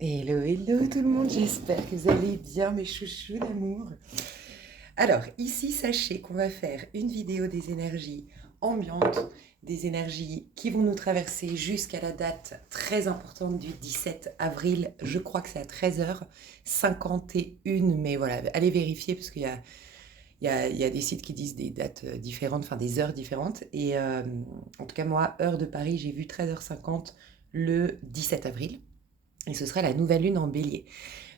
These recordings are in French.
Hello, hello tout le monde, j'espère que vous allez bien mes chouchous d'amour. Alors ici, sachez qu'on va faire une vidéo des énergies ambiantes, des énergies qui vont nous traverser jusqu'à la date très importante du 17 avril. Je crois que c'est à 13h51, mais voilà, allez vérifier parce qu'il y a des sites qui disent des dates différentes, enfin des heures différentes. Et en tout cas, moi, heure de Paris, j'ai vu 13h50 le 17 avril. Et ce sera la nouvelle lune en bélier.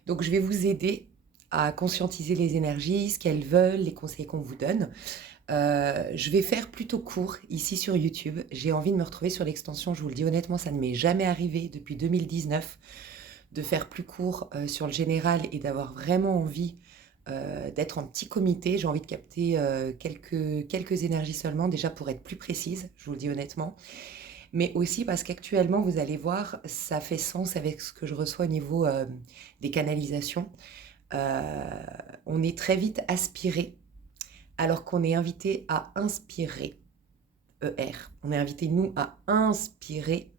Donc je vais vous aider à conscientiser les énergies, ce qu'elles veulent, les conseils qu'on vous donne. Je vais faire plutôt court ici sur YouTube. J'ai envie de me retrouver sur l'extension, je vous le dis honnêtement, ça ne m'est jamais arrivé depuis 2019 de faire plus court sur le général et d'avoir vraiment envie d'être en petit comité. J'ai envie de capter quelques énergies seulement, déjà pour être plus précise, je vous le dis honnêtement. Mais aussi parce qu'actuellement, vous allez voir, ça fait sens avec ce que je reçois au niveau des canalisations. Euh, on est très vite aspiré, alors qu'on est invité à inspirer, ER. On est invité, nous, à inspirer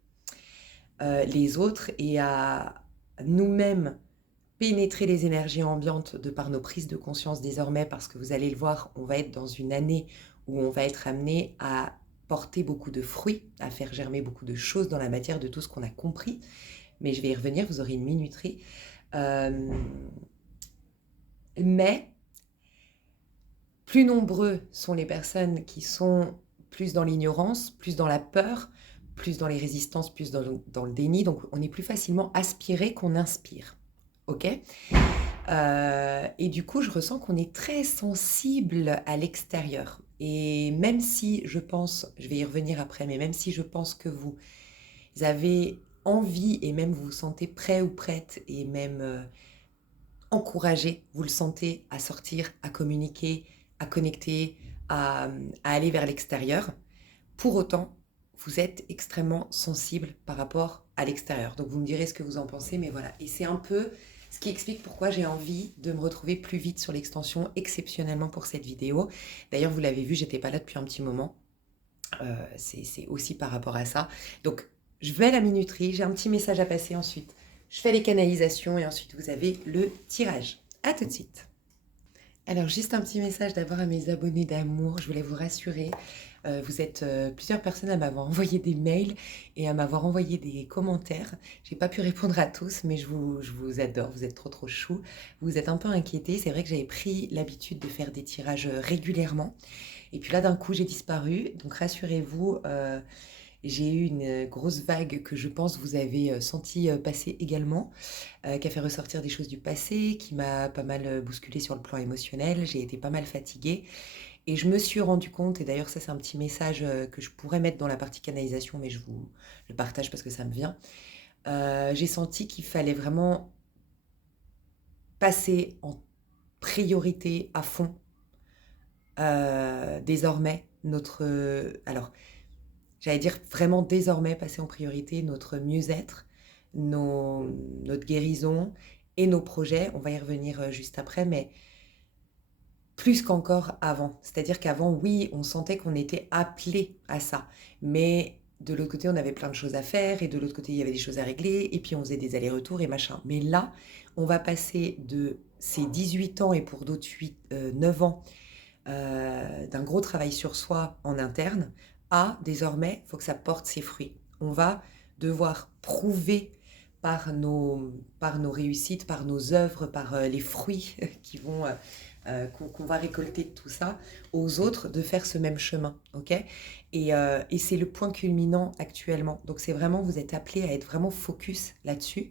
les autres et à nous-mêmes pénétrer les énergies ambiantes de par nos prises de conscience désormais, parce que vous allez le voir, on va être dans une année où on va être amené à porter beaucoup de fruits, à faire germer beaucoup de choses dans la matière de tout ce qu'on a compris. Mais je vais y revenir, vous aurez une minuterie. Euh, mais plus nombreux sont les personnes qui sont plus dans l'ignorance, plus dans la peur, plus dans les résistances, plus dans le déni. Donc on est plus facilement aspiré qu'on inspire. Ok. Et du coup, je ressens qu'on est très sensible à l'extérieur. Et même si je pense, je vais y revenir après, mais même si je pense que vous avez envie et même vous vous sentez prêt ou prête et même encouragé, vous le sentez, à sortir, à communiquer, à connecter, à aller vers l'extérieur, pour autant, vous êtes extrêmement sensible par rapport à l'extérieur. Donc vous me direz ce que vous en pensez, mais voilà. Et c'est un peu ce qui explique pourquoi j'ai envie de me retrouver plus vite sur l'extension, exceptionnellement pour cette vidéo. D'ailleurs, vous l'avez vu, j'étais pas là depuis un petit moment. C'est aussi par rapport à ça. Donc, je vais à la minuterie, j'ai un petit message à passer ensuite. Je fais les canalisations et ensuite vous avez le tirage. À tout de suite. Alors, juste un petit message d'abord à mes abonnés d'amour. Je voulais vous rassurer. Vous êtes plusieurs personnes à m'avoir envoyé des mails et à m'avoir envoyé des commentaires. J'ai pas pu répondre à tous, mais je vous adore. Vous êtes trop trop chou. Vous êtes un peu inquiétés. C'est vrai que j'avais pris l'habitude de faire des tirages régulièrement. Et puis là, d'un coup, j'ai disparu. Donc rassurez-vous, j'ai eu une grosse vague que je pense vous avez senti passer également, qui a fait ressortir des choses du passé, qui m'a pas mal bousculé sur le plan émotionnel. J'ai été pas mal fatiguée. Et je me suis rendu compte, et d'ailleurs ça c'est un petit message que je pourrais mettre dans la partie canalisation, mais je vous le partage parce que ça me vient. J'ai senti qu'il fallait vraiment passer en priorité à fond désormais notre... alors, j'allais dire vraiment désormais passer en priorité notre mieux-être, notre guérison et nos projets. On va y revenir juste après, mais plus qu'encore avant. C'est-à-dire qu'avant, oui, on sentait qu'on était appelé à ça. Mais de l'autre côté, on avait plein de choses à faire. Et de l'autre côté, il y avait des choses à régler. Et puis, on faisait des allers-retours et machin. Mais là, on va passer de ces 18 ans et pour d'autres 9 ans d'un gros travail sur soi en interne à désormais, il faut que ça porte ses fruits. On va devoir prouver par nos réussites, par nos œuvres, par les fruits qui vont qu'on va récolter de tout ça, aux autres de faire ce même chemin, ok. Et c'est le point culminant actuellement. Donc c'est vraiment, vous êtes appelés à être vraiment focus là-dessus.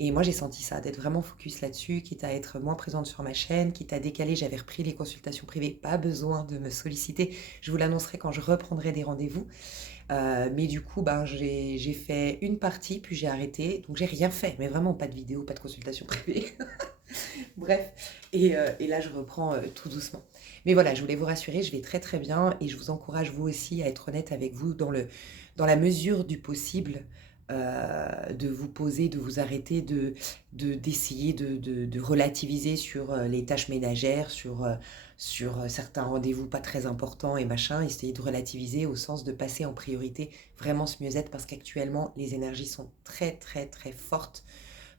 Et moi j'ai senti ça, d'être vraiment focus là-dessus, quitte à être moins présente sur ma chaîne, quitte à décaler, j'avais repris les consultations privées, pas besoin de me solliciter. Je vous l'annoncerai quand je reprendrai des rendez-vous. Mais du coup, ben, j'ai fait une partie, puis j'ai arrêté. Donc j'ai rien fait, mais vraiment pas de vidéo, pas de consultation privée. Bref, et là je reprends tout doucement. Mais voilà, je voulais vous rassurer, je vais très très bien et je vous encourage vous aussi à être honnête avec vous dans la mesure du possible, de vous poser, de vous arrêter, d'essayer de relativiser sur les tâches ménagères, sur certains rendez-vous pas très importants et machin, essayer de relativiser au sens de passer en priorité vraiment ce mieux-être parce qu'actuellement les énergies sont très très très fortes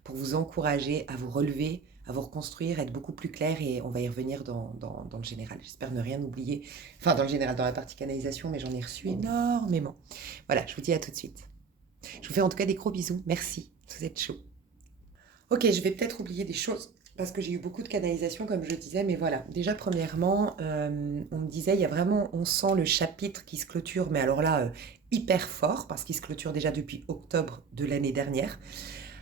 pour vous encourager à vous relever, à vous reconstruire, être beaucoup plus clair et on va y revenir dans le général. J'espère ne rien oublier. Enfin, dans le général, dans la partie canalisation, mais j'en ai reçu énormément. Voilà, je vous dis à tout de suite. Je vous fais en tout cas des gros bisous. Merci, vous êtes chaud. Ok, je vais peut-être oublier des choses parce que j'ai eu beaucoup de canalisation, comme je disais, mais voilà. Déjà, premièrement, on me disait, il y a vraiment, on sent le chapitre qui se clôture, mais alors là, hyper fort, parce qu'il se clôture déjà depuis octobre de l'année dernière.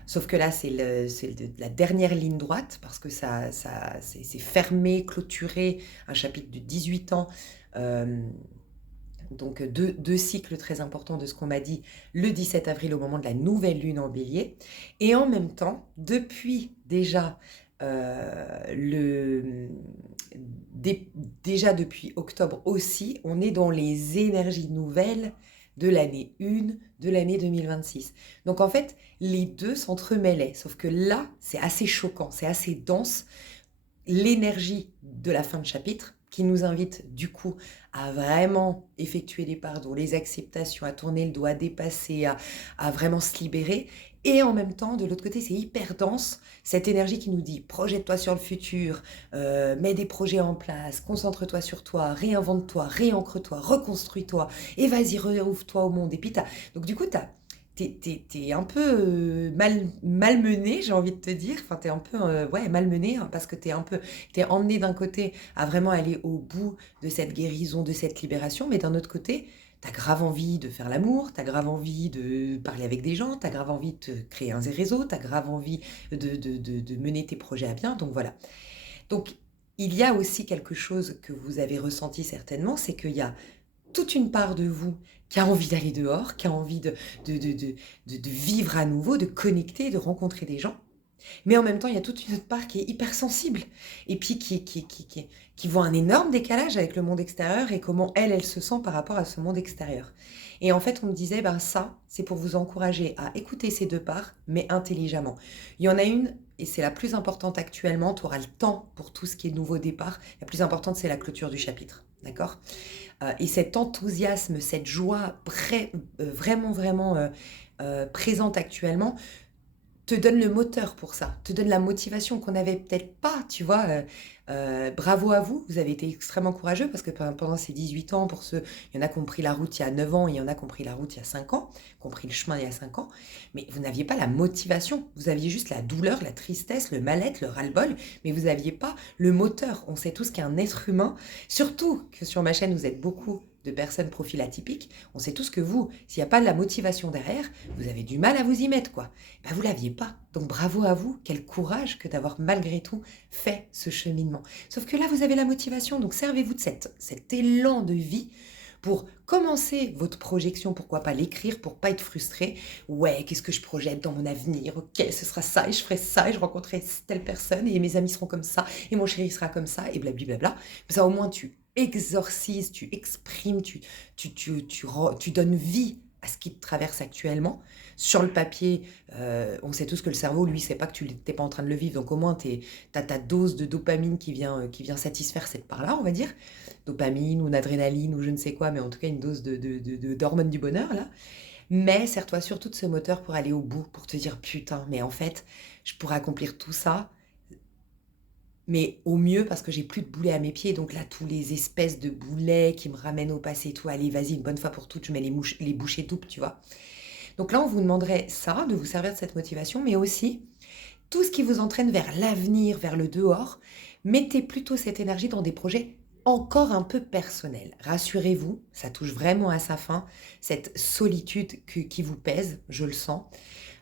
Sauf que là, c'est la dernière ligne droite, parce que c'est fermé, clôturé, un chapitre de 18 ans. euh, donc deux cycles très importants de ce qu'on m'a dit le 17 avril au moment de la nouvelle lune en bélier. Et en même temps, depuis déjà, le, déjà depuis octobre aussi, on est dans les énergies nouvelles de l'année 1 de l'année 2026. Donc en fait, les deux s'entremêlaient, sauf que là, c'est assez choquant, c'est assez dense. L'énergie de la fin de chapitre qui nous invite du coup à vraiment effectuer les pardons, les acceptations, à tourner le doigt, à dépasser, à vraiment se libérer. Et en même temps, de l'autre côté, c'est hyper dense, cette énergie qui nous dit projette-toi sur le futur, mets des projets en place, concentre-toi sur toi, réinvente-toi, réancre-toi, reconstruis-toi, et vas-y, rouvre-toi au monde. Et puis donc du coup, t'es un peu malmené, j'ai envie de te dire. Enfin, t'es un peu ouais, malmené hein, parce que t'es emmené d'un côté à vraiment aller au bout de cette guérison, de cette libération, mais d'un autre côté, t'as grave envie de faire l'amour, t'as grave envie de parler avec des gens, t'as grave envie de te créer un réseau, t'as grave envie de mener tes projets à bien. Donc voilà. Donc il y a aussi quelque chose que vous avez ressenti certainement, c'est qu'il y a toute une part de vous qui a envie d'aller dehors, qui a envie de vivre à nouveau, de connecter, de rencontrer des gens. Mais en même temps, il y a toute une autre part qui est hyper sensible et puis qui voit un énorme décalage avec le monde extérieur et comment elle se sent par rapport à ce monde extérieur. Et en fait, on me disait, ben ça, c'est pour vous encourager à écouter ces deux parts, mais intelligemment. Il y en a une, et c'est la plus importante actuellement, tu auras le temps pour tout ce qui est nouveau départ. La plus importante, c'est la clôture du chapitre. D'accord? Et cet enthousiasme, cette joie vraiment présente actuellement, te donne le moteur pour ça, te donne la motivation qu'on n'avait peut-être pas, tu vois. Bravo à vous, vous avez été extrêmement courageux parce que pendant ces 18 ans, pour ceux, il y en a qui ont pris la route il y a 9 ans, il y en a qui ont pris la route il y a 5 ans, qui ont pris le chemin il y a 5 ans, mais vous n'aviez pas la motivation, vous aviez juste la douleur, la tristesse, le mal-être, le ras-le-bol, mais vous n'aviez pas le moteur. On sait tous qu'un être humain, surtout que sur ma chaîne, vous êtes beaucoup de personnes profil atypiques, on sait tous que vous, s'il n'y a pas de la motivation derrière, vous avez du mal à vous y mettre, quoi. Ben, vous l'aviez pas. Donc bravo à vous, quel courage que d'avoir malgré tout fait ce cheminement. Sauf que là, vous avez la motivation, donc servez-vous de cet élan de vie pour commencer votre projection, pourquoi pas l'écrire, pour pas être frustré. Ouais, qu'est-ce que je projette dans mon avenir? Ok, ce sera ça, et je ferai ça, et je rencontrerai telle personne, et mes amis seront comme ça, et mon chéri sera comme ça, et blablabla. Ça, au moins, tu exorcises, tu exprimes, tu donnes vie à ce qui te traverse actuellement. Sur le papier, on sait tous que le cerveau, lui, sait pas que tu n'es pas en train de le vivre. Donc au moins, tu as ta dose de dopamine qui vient satisfaire cette part-là, on va dire. Dopamine ou d'adrénaline ou je ne sais quoi, mais en tout cas une dose d'hormones du bonheur, là. Mais sers-toi surtout de ce moteur pour aller au bout, pour te dire, putain, mais en fait, je pourrais accomplir tout ça, mais au mieux parce que j'ai plus de boulets à mes pieds. Donc là, tous les espèces de boulets qui me ramènent au passé et tout, allez, vas-y, une bonne fois pour toutes, je mets les bouchées doubles, tu vois. Donc là, on vous demanderait ça, de vous servir de cette motivation, mais aussi tout ce qui vous entraîne vers l'avenir, vers le dehors. Mettez plutôt cette énergie dans des projets encore un peu personnels. Rassurez-vous, ça touche vraiment à sa fin, cette solitude qui vous pèse, je le sens.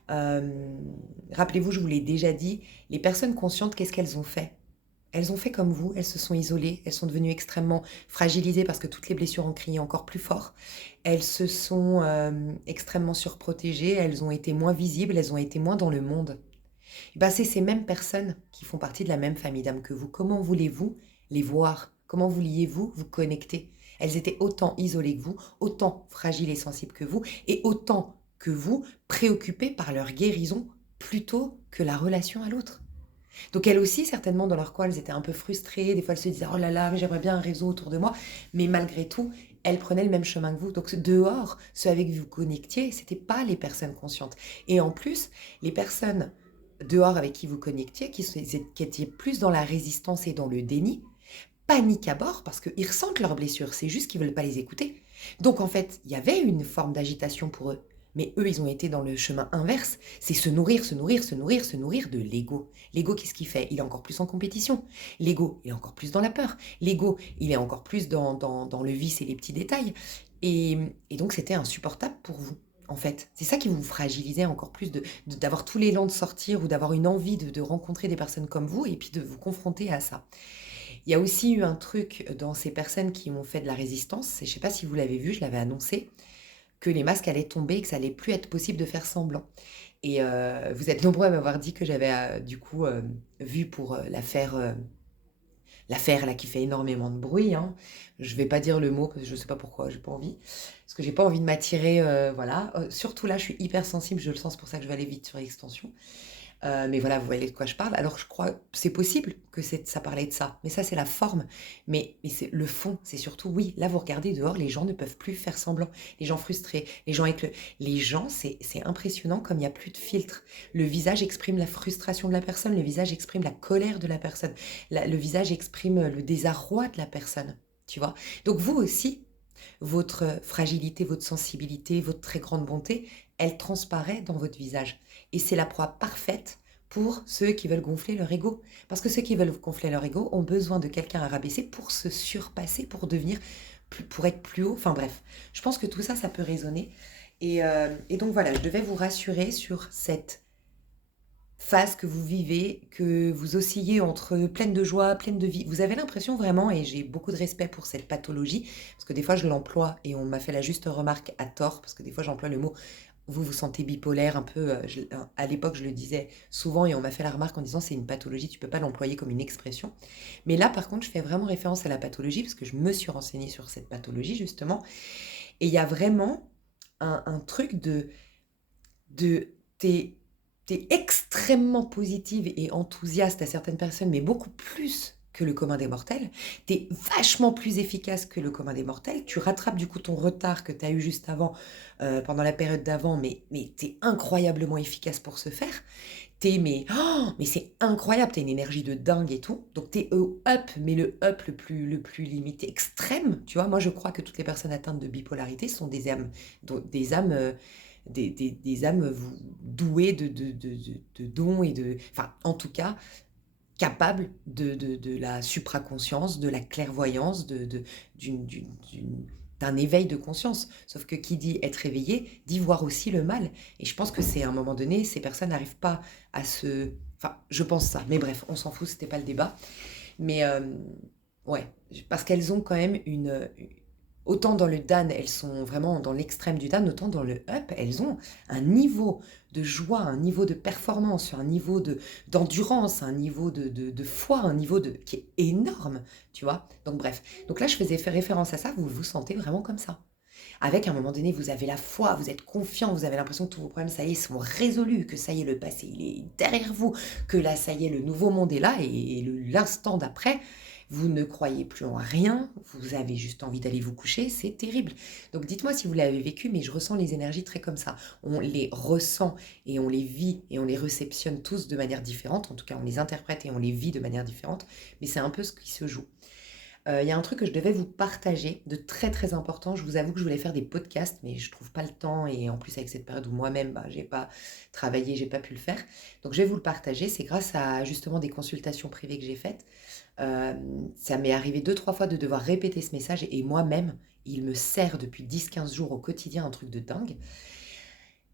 Rappelez-vous, je vous l'ai déjà dit, les personnes conscientes, qu'est-ce qu'elles ont fait? Elles ont fait comme vous, elles se sont isolées, elles sont devenues extrêmement fragilisées parce que toutes les blessures ont crié encore plus fort. Elles se sont extrêmement surprotégées, elles ont été moins visibles, elles ont été moins dans le monde. Et ben, c'est ces mêmes personnes qui font partie de la même famille d'âmes que vous. Comment voulez-vous les voir? Comment vouliez-vous vous connecter? Elles étaient autant isolées que vous, autant fragiles et sensibles que vous, et autant que vous préoccupées par leur guérison plutôt que la relation à l'autre. Donc elles aussi, certainement, dans leur coin, elles étaient un peu frustrées. Des fois, elles se disaient « Oh là là, mais j'aimerais bien un réseau autour de moi. » Mais malgré tout, elles prenaient le même chemin que vous. Donc dehors, ceux avec qui vous connectiez, ce n'étaient pas les personnes conscientes. Et en plus, les personnes dehors avec qui vous connectiez, qui étaient plus dans la résistance et dans le déni, paniquent à bord parce qu'ils ressentent leurs blessures, c'est juste qu'ils ne veulent pas les écouter. Donc en fait, il y avait une forme d'agitation pour eux. Mais eux, ils ont été dans le chemin inverse. C'est se nourrir, se nourrir, se nourrir, se nourrir de l'ego. L'ego, qu'est-ce qu'il fait? Il est encore plus en compétition. L'ego, il est encore plus dans la peur. L'ego, il est encore plus dans le vice et les petits détails. Et, et donc, c'était insupportable pour vous, en fait. C'est ça qui vous fragilisait encore plus d'avoir tout l'élan de sortir ou d'avoir une envie de rencontrer des personnes comme vous et puis de vous confronter à ça. Il y a aussi eu un truc dans ces personnes qui m'ont fait de la résistance. Je ne sais pas si vous l'avez vu, je l'avais annoncé que les masques allaient tomber, que ça allait plus être possible de faire semblant. Et vous êtes nombreux à m'avoir dit que j'avais du coup vu pour l'affaire là qui fait énormément de bruit. Hein. Je vais pas dire le mot parce que je sais pas pourquoi, j'ai pas envie. Parce que j'ai pas envie de m'attirer, voilà. Surtout là, je suis hyper sensible, je le sens, c'est pour ça que je vais aller vite sur l'extension. Mais voilà, vous voyez de quoi je parle. Alors je crois, c'est possible que ça parlait de ça, mais ça c'est la forme. Mais c'est le fond, c'est surtout, oui, là vous regardez dehors, les gens ne peuvent plus faire semblant. Les gens frustrés, les gens Les gens, c'est impressionnant comme il n'y a plus de filtre. Le visage exprime la frustration de la personne, le visage exprime la colère de la personne, le visage exprime le désarroi de la personne, tu vois. Donc vous aussi, votre fragilité, votre sensibilité, votre très grande bonté, elle transparaît dans votre visage. Et c'est la proie parfaite pour ceux qui veulent gonfler leur ego. Parce que ceux qui veulent gonfler leur ego ont besoin de quelqu'un à rabaisser pour se surpasser, pour devenir, pour être plus haut. Enfin bref, je pense que tout ça, ça peut résonner. Et donc voilà, je devais vous rassurer sur cette phase que vous vivez, que vous oscillez entre pleine de joie, pleine de vie. Vous avez l'impression vraiment, et j'ai beaucoup de respect pour cette pathologie, parce que des fois je l'emploie et on m'a fait la juste remarque à tort, parce que des fois j'emploie le mot vous vous sentez bipolaire un peu. À l'époque je le disais souvent et on m'a fait la remarque en disant c'est une pathologie, tu peux pas l'employer comme une expression. Mais là par contre je fais vraiment référence à la pathologie parce que je me suis renseignée sur cette pathologie justement. Et il y a vraiment un truc de t'es extrêmement positive et enthousiaste à certaines personnes, mais beaucoup plus que le commun des mortels. Tu es vachement plus efficace que le commun des mortels. Tu rattrapes du coup ton retard que tu as eu juste avant, pendant la période d'avant, mais tu es incroyablement efficace pour ce faire. Mais c'est incroyable, tu as une énergie de dingue et tout. Donc tu es au up, mais le up le plus limité, extrême. Tu vois, moi je crois que toutes les personnes atteintes de bipolarité sont des âmes des âmes douées de dons et enfin, en tout cas, capables de la supraconscience, de la clairvoyance, d'une, d'une- d'une- d'un éveil de conscience. Sauf que qui dit être éveillé, dit voir aussi le mal. Et je pense que c'est à un moment donné, ces personnes n'arrivent pas à se... Enfin, je pense ça. Mais bref, on s'en fout, c'était pas le débat. Mais ouais, parce qu'elles ont quand même autant dans le Dan, elles sont vraiment dans l'extrême du Dan, autant dans le up, elles ont un niveau de joie, un niveau de performance, un niveau d'endurance, un niveau de foi, un niveau qui est énorme, tu vois. Donc bref, donc là je faisais faire référence à ça, vous vous sentez vraiment comme ça. Avec à un moment donné, vous avez la foi, vous êtes confiant, vous avez l'impression que tous vos problèmes, ça y est, sont résolus, que ça y est, le passé, il est derrière vous, que là, ça y est, le nouveau monde est là, et l'instant d'après, vous ne croyez plus en rien, vous avez juste envie d'aller vous coucher, c'est terrible. Donc dites-moi si vous l'avez vécu, mais je ressens les énergies très comme ça. On les ressent et on les vit et on les réceptionne tous de manière différente, en tout cas on les interprète et on les vit de manière différente, mais c'est un peu ce qui se joue. Il y a un truc que je devais vous partager de très très important. Je vous avoue que je voulais faire des podcasts, mais je trouve pas le temps. Et en plus, avec cette période où moi-même, j'ai pas travaillé, j'ai pas pu le faire. Donc, je vais vous le partager. C'est grâce à justement des consultations privées que j'ai faites. Ça m'est arrivé 2-3 fois de devoir répéter ce message. Et moi-même, il me sert depuis 10-15 jours au quotidien, un truc de dingue.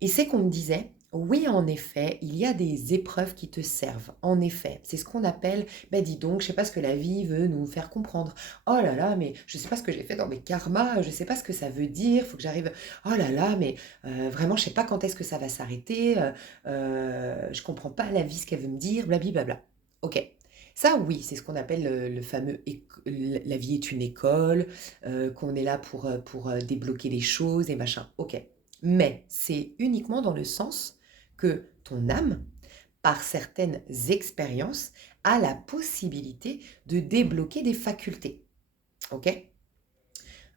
Et c'est qu'on me disait, oui, en effet, il y a des épreuves qui te servent. En effet, c'est ce qu'on appelle, ben dis donc, je sais pas ce que la vie veut nous faire comprendre. Oh là là, mais je sais pas ce que j'ai fait dans mes karmas, je sais pas ce que ça veut dire, faut que j'arrive. Oh là là, mais vraiment, je sais pas quand est-ce que ça va s'arrêter, je comprends pas la vie, ce qu'elle veut me dire, blablabla. Ok. Ça, oui, c'est ce qu'on appelle le fameux la vie est une école, qu'on est là pour débloquer les choses et machin. Ok. Mais c'est uniquement dans le sens que ton âme, par certaines expériences, a la possibilité de débloquer des facultés. Ok.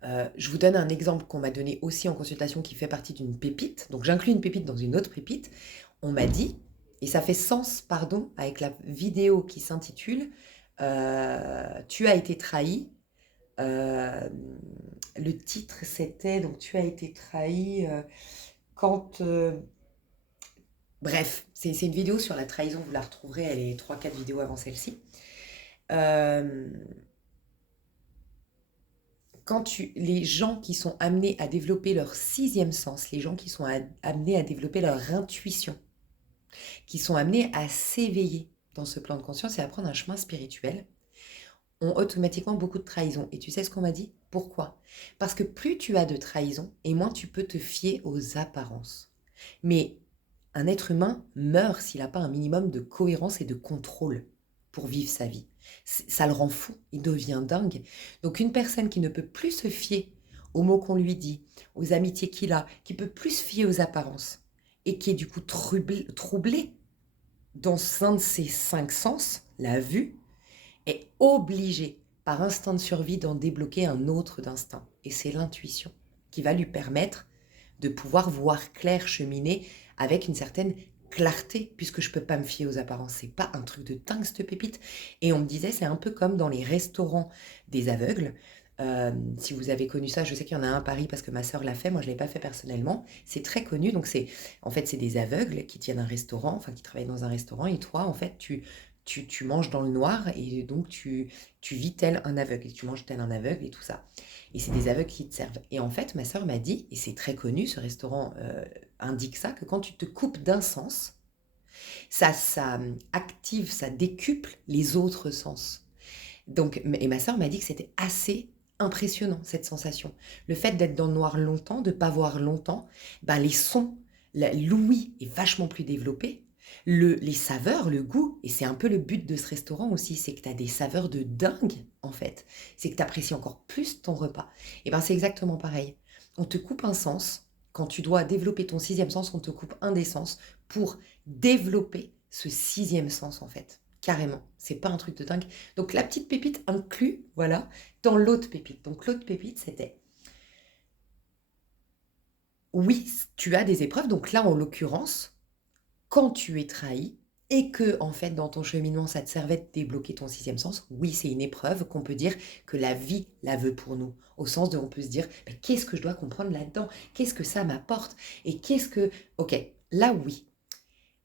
Je vous donne un exemple qu'on m'a donné aussi en consultation qui fait partie d'une pépite. Donc j'inclus une pépite dans une autre pépite. On m'a dit, Et ça fait sens, pardon, avec la vidéo qui s'intitule Tu as été trahi. Le titre, c'était donc Tu as été trahi quand. Bref, c'est une vidéo sur la trahison, vous la retrouverez, elle est 3-4 vidéos avant celle-ci. Euh, les gens qui sont amenés à développer leur sixième sens, les gens qui sont amenés à développer leur intuition, qui sont amenés à s'éveiller dans ce plan de conscience et à prendre un chemin spirituel, ont automatiquement beaucoup de trahison. Et tu sais ce qu'on m'a dit? Pourquoi? Parce que plus tu as de trahison, et moins tu peux te fier aux apparences. Mais un être humain meurt s'il n'a pas un minimum de cohérence et de contrôle pour vivre sa vie. Ça le rend fou, il devient dingue. Donc une personne qui ne peut plus se fier aux mots qu'on lui dit, aux amitiés qu'il a, qui peut plus se fier aux apparences, et qui est du coup troublé dans un de ses 5 sens, la vue, est obligé par instinct de survie d'en débloquer un autre d'instinct. Et c'est l'intuition qui va lui permettre de pouvoir voir clair, cheminer avec une certaine clarté, puisque je ne peux pas me fier aux apparences. C'est pas un truc de dingue, cette pépite. Et on me disait, c'est un peu comme dans les restaurants des aveugles. Si vous avez connu ça, je sais qu'il y en a un à Paris parce que ma sœur l'a fait, moi je ne l'ai pas fait personnellement. C'est très connu, donc c'est des aveugles qui tiennent un restaurant, enfin qui travaillent dans un restaurant, et toi, en fait, tu manges dans le noir et donc tu vis tel un aveugle et tu manges tel un aveugle et tout ça. Et c'est des aveugles qui te servent. Et en fait, ma sœur m'a dit, et c'est très connu, ce restaurant indique ça, que quand tu te coupes d'un sens, ça active, ça décuple les autres sens. Donc, et ma sœur m'a dit que c'était assez impressionnant, cette sensation. Le fait d'être dans le noir longtemps, de ne pas voir longtemps, ben les sons, l'ouïe est vachement plus développée. Les saveurs, le goût, et c'est un peu le but de ce restaurant aussi, c'est que tu as des saveurs de dingue, en fait. C'est que tu apprécies encore plus ton repas. Et ben c'est exactement pareil. On te coupe un sens. Quand tu dois développer ton sixième sens, on te coupe un des sens pour développer ce sixième sens, en fait. Carrément. C'est pas un truc de dingue. Donc la petite pépite inclue, voilà, dans l'autre pépite. Donc l'autre pépite, c'était oui, tu as des épreuves. Donc là, en l'occurrence, quand tu es trahi et que, en fait, dans ton cheminement, ça te servait de débloquer ton sixième sens, oui, c'est une épreuve qu'on peut dire que la vie la veut pour nous. Au sens de, on peut se dire, mais qu'est-ce que je dois comprendre là-dedans? Qu'est-ce que ça m'apporte? Et qu'est-ce que... Ok, là, oui.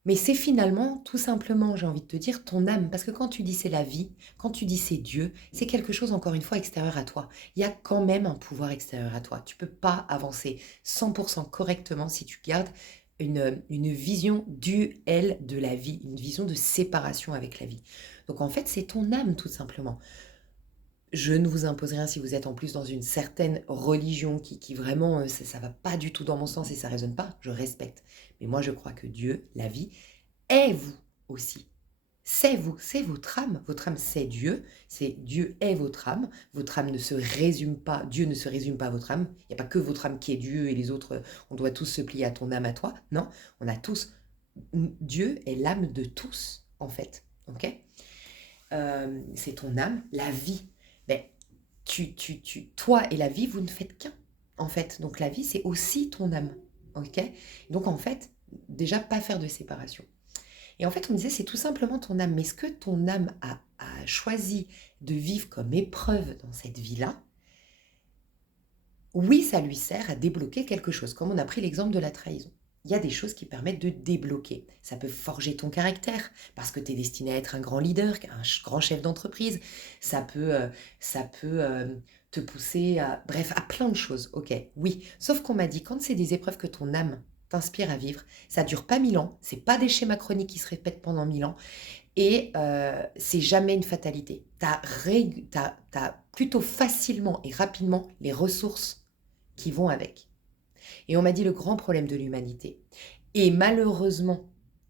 Mais c'est finalement, tout simplement, j'ai envie de te dire, ton âme. Parce que quand tu dis c'est la vie, quand tu dis c'est Dieu, c'est quelque chose, encore une fois, extérieur à toi. Il y a quand même un pouvoir extérieur à toi. Tu ne peux pas avancer 100% correctement si tu gardes une vision duel de la vie, une vision de séparation avec la vie. Donc en fait, c'est ton âme, tout simplement. Je ne vous impose rien si vous êtes en plus dans une certaine religion qui vraiment, ça ne va pas du tout dans mon sens et ça ne résonne pas, je respecte. Mais moi, je crois que Dieu, la vie, est vous aussi. C'est vous, c'est votre âme. Votre âme, c'est Dieu. C'est Dieu est votre âme. Votre âme ne se résume pas, Dieu ne se résume pas à votre âme. Il n'y a pas que votre âme qui est Dieu et les autres, on doit tous se plier à ton âme, à toi. Non, on a tous. Dieu est l'âme de tous, en fait. Ok. C'est ton âme, la vie. Ben, toi et la vie, vous ne faites qu'un, en fait. Donc la vie, c'est aussi ton âme. Ok. Donc en fait, déjà, pas faire de séparation. Et en fait, on me disait, c'est tout simplement ton âme. Mais ce que ton âme a choisi de vivre comme épreuve dans cette vie-là, oui, ça lui sert à débloquer quelque chose, comme on a pris l'exemple de la trahison. Il y a des choses qui permettent de débloquer. Ça peut forger ton caractère, parce que tu es destiné à être un grand leader, un grand chef d'entreprise. Ça peut te pousser à... Bref, à plein de choses. Ok, oui. Sauf qu'on m'a dit, quand c'est des épreuves que ton âme t'inspire à vivre, ça dure pas 1000 ans, c'est pas des schémas chroniques qui se répètent pendant 1000 ans, et c'est jamais une fatalité. T'as plutôt facilement et rapidement les ressources qui vont avec. Et on m'a dit le grand problème de l'humanité, et malheureusement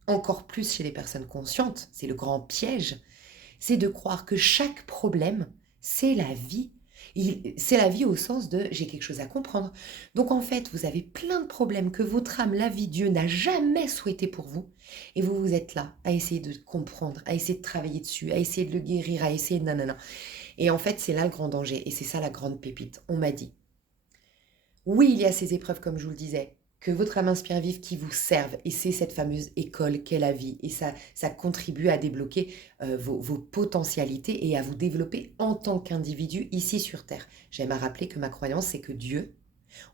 encore plus chez les personnes conscientes, c'est le grand piège, c'est de croire que chaque problème, c'est la vie. C'est la vie au sens de j'ai quelque chose à comprendre. Donc en fait, vous avez plein de problèmes que votre âme, la vie, Dieu n'a jamais souhaité pour vous. Et vous êtes là à essayer de comprendre, à essayer de travailler dessus, à essayer de le guérir, à essayer de nanana. Et en fait, c'est là le grand danger. Et c'est ça la grande pépite. On m'a dit, oui, il y a ces épreuves, comme je vous le disais. que votre âme inspire vive qui vous serve. Et c'est cette fameuse école qu'est la vie. Et ça contribue à débloquer vos potentialités et à vous développer en tant qu'individu ici sur Terre. J'aime à rappeler que ma croyance, c'est que Dieu,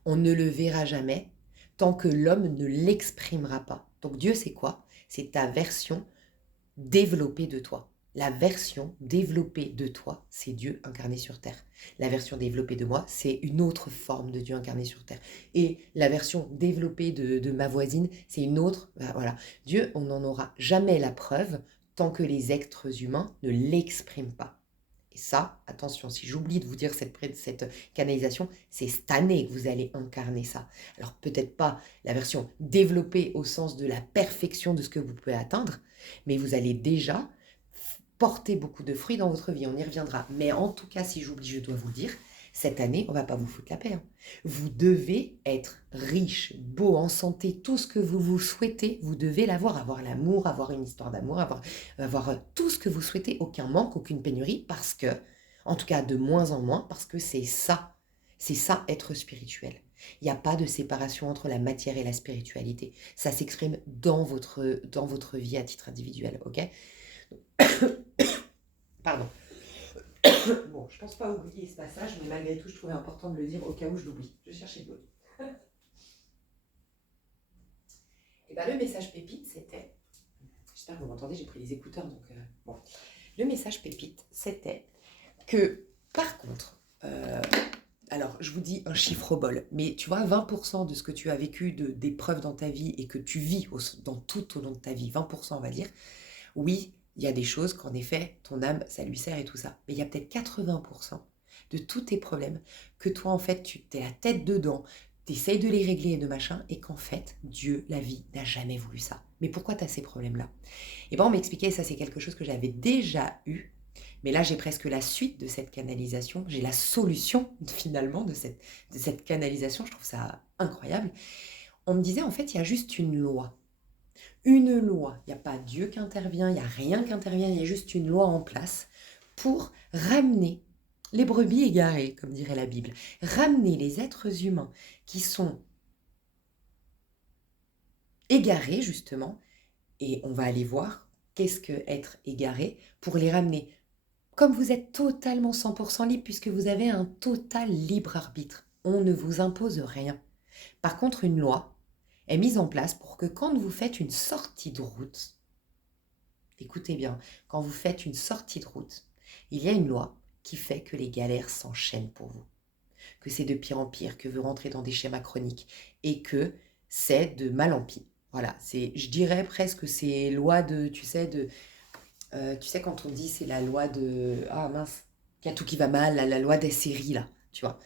on ne le verra jamais tant que l'homme ne l'exprimera pas. Donc Dieu, c'est quoi? C'est ta version développée de toi. La version développée de toi, c'est Dieu incarné sur Terre. La version développée de moi, c'est une autre forme de Dieu incarné sur Terre. Et la version développée de ma voisine, c'est une autre. Voilà. Dieu, on n'en aura jamais la preuve tant que les êtres humains ne l'expriment pas. Et ça, attention, si j'oublie de vous dire cette canalisation, c'est cette année que vous allez incarner ça. Alors peut-être pas la version développée au sens de la perfection de ce que vous pouvez atteindre, mais vous allez déjà porter beaucoup de fruits dans votre vie, on y reviendra. Mais en tout cas, si j'oublie, je dois vous le dire, cette année, on ne va pas vous foutre la paix. Vous devez être riche, beau, en santé, tout ce que vous vous souhaitez, vous devez l'avoir, avoir l'amour, avoir une histoire d'amour, avoir tout ce que vous souhaitez, aucun manque, aucune pénurie, parce que, en tout cas de moins en moins, parce que c'est ça être spirituel. Il n'y a pas de séparation entre la matière et la spiritualité. Ça s'exprime dans votre vie à titre individuel, ok? Pardon. Bon, je pense pas oublier ce passage, mais malgré tout, je trouvais important de le dire au cas où je l'oublie. Je cherchais de l'autre. Et bien, le message pépite, c'était... J'espère que vous m'entendez, j'ai pris les écouteurs, donc... Bon. Le message pépite, c'était que, par contre... alors, je vous dis un chiffre au bol, mais tu vois, 20% de ce que tu as vécu d'épreuves dans ta vie et que tu vis tout au long de ta vie, 20% on va dire, oui, il y a des choses qu'en effet, ton âme, ça lui sert et tout ça. Mais il y a peut-être 80% de tous tes problèmes que toi, en fait, tu t'es la tête dedans, tu essayes de les régler et de machin, et qu'en fait, Dieu, la vie, n'a jamais voulu ça. Mais pourquoi tu as ces problèmes-là? Et bien, on m'expliquait, ça c'est quelque chose que j'avais déjà eu, mais là, j'ai presque la suite de cette canalisation, j'ai la solution, finalement, de cette canalisation, je trouve ça incroyable. On me disait, en fait, il y a juste une loi. Une loi, il n'y a pas Dieu qui intervient, il n'y a rien qui intervient, il y a juste une loi en place pour ramener les brebis égarées, comme dirait la Bible, ramener les êtres humains qui sont égarés justement, et on va aller voir qu'est-ce que être égaré, pour les ramener. Comme vous êtes totalement 100% libre, puisque vous avez un total libre arbitre, on ne vous impose rien. Par contre, une loi est mise en place pour que quand vous faites une sortie de route, écoutez bien, quand vous faites une sortie de route, il y a une loi qui fait que les galères s'enchaînent pour vous, que c'est de pire en pire, que vous rentrez dans des schémas chroniques et que c'est de mal en pis. Voilà, je dirais presque c'est loi de, tu sais quand on dit c'est la loi de, ah mince, qu'il y a tout qui va mal, la loi des séries là, tu vois.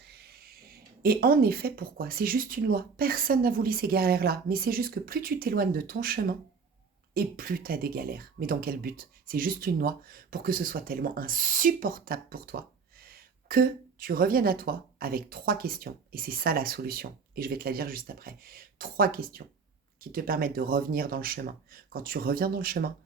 Et en effet, pourquoi? C'est juste une loi. Personne n'a voulu ces galères-là. Mais c'est juste que plus tu t'éloignes de ton chemin, et plus tu as des galères. Mais dans quel but? C'est juste une loi pour que ce soit tellement insupportable pour toi que tu reviennes à toi avec 3 questions. Et c'est ça la solution. Et je vais te la dire juste après. 3 questions qui te permettent de revenir dans le chemin. Quand tu reviens dans le chemin,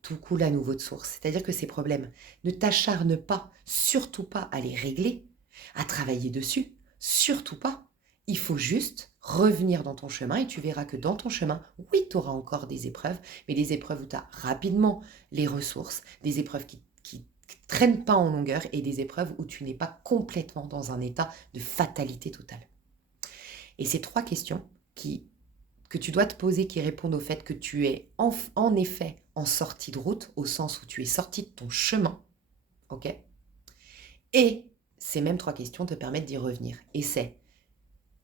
tout coule à nouveau de source. C'est-à-dire que ces problèmes, ne t'acharne pas, surtout pas à les régler, à travailler dessus. Surtout pas. Il faut juste revenir dans ton chemin et tu verras que dans ton chemin, oui, tu auras encore des épreuves, mais des épreuves où tu as rapidement les ressources, des épreuves qui traînent pas en longueur et des épreuves où tu n'es pas complètement dans un état de fatalité totale. Et ces 3 questions que tu dois te poser qui répondent au fait que tu es en effet en sortie de route, au sens où tu es sorti de ton chemin, ok? Et ces mêmes 3 questions te permettent d'y revenir. Et c'est,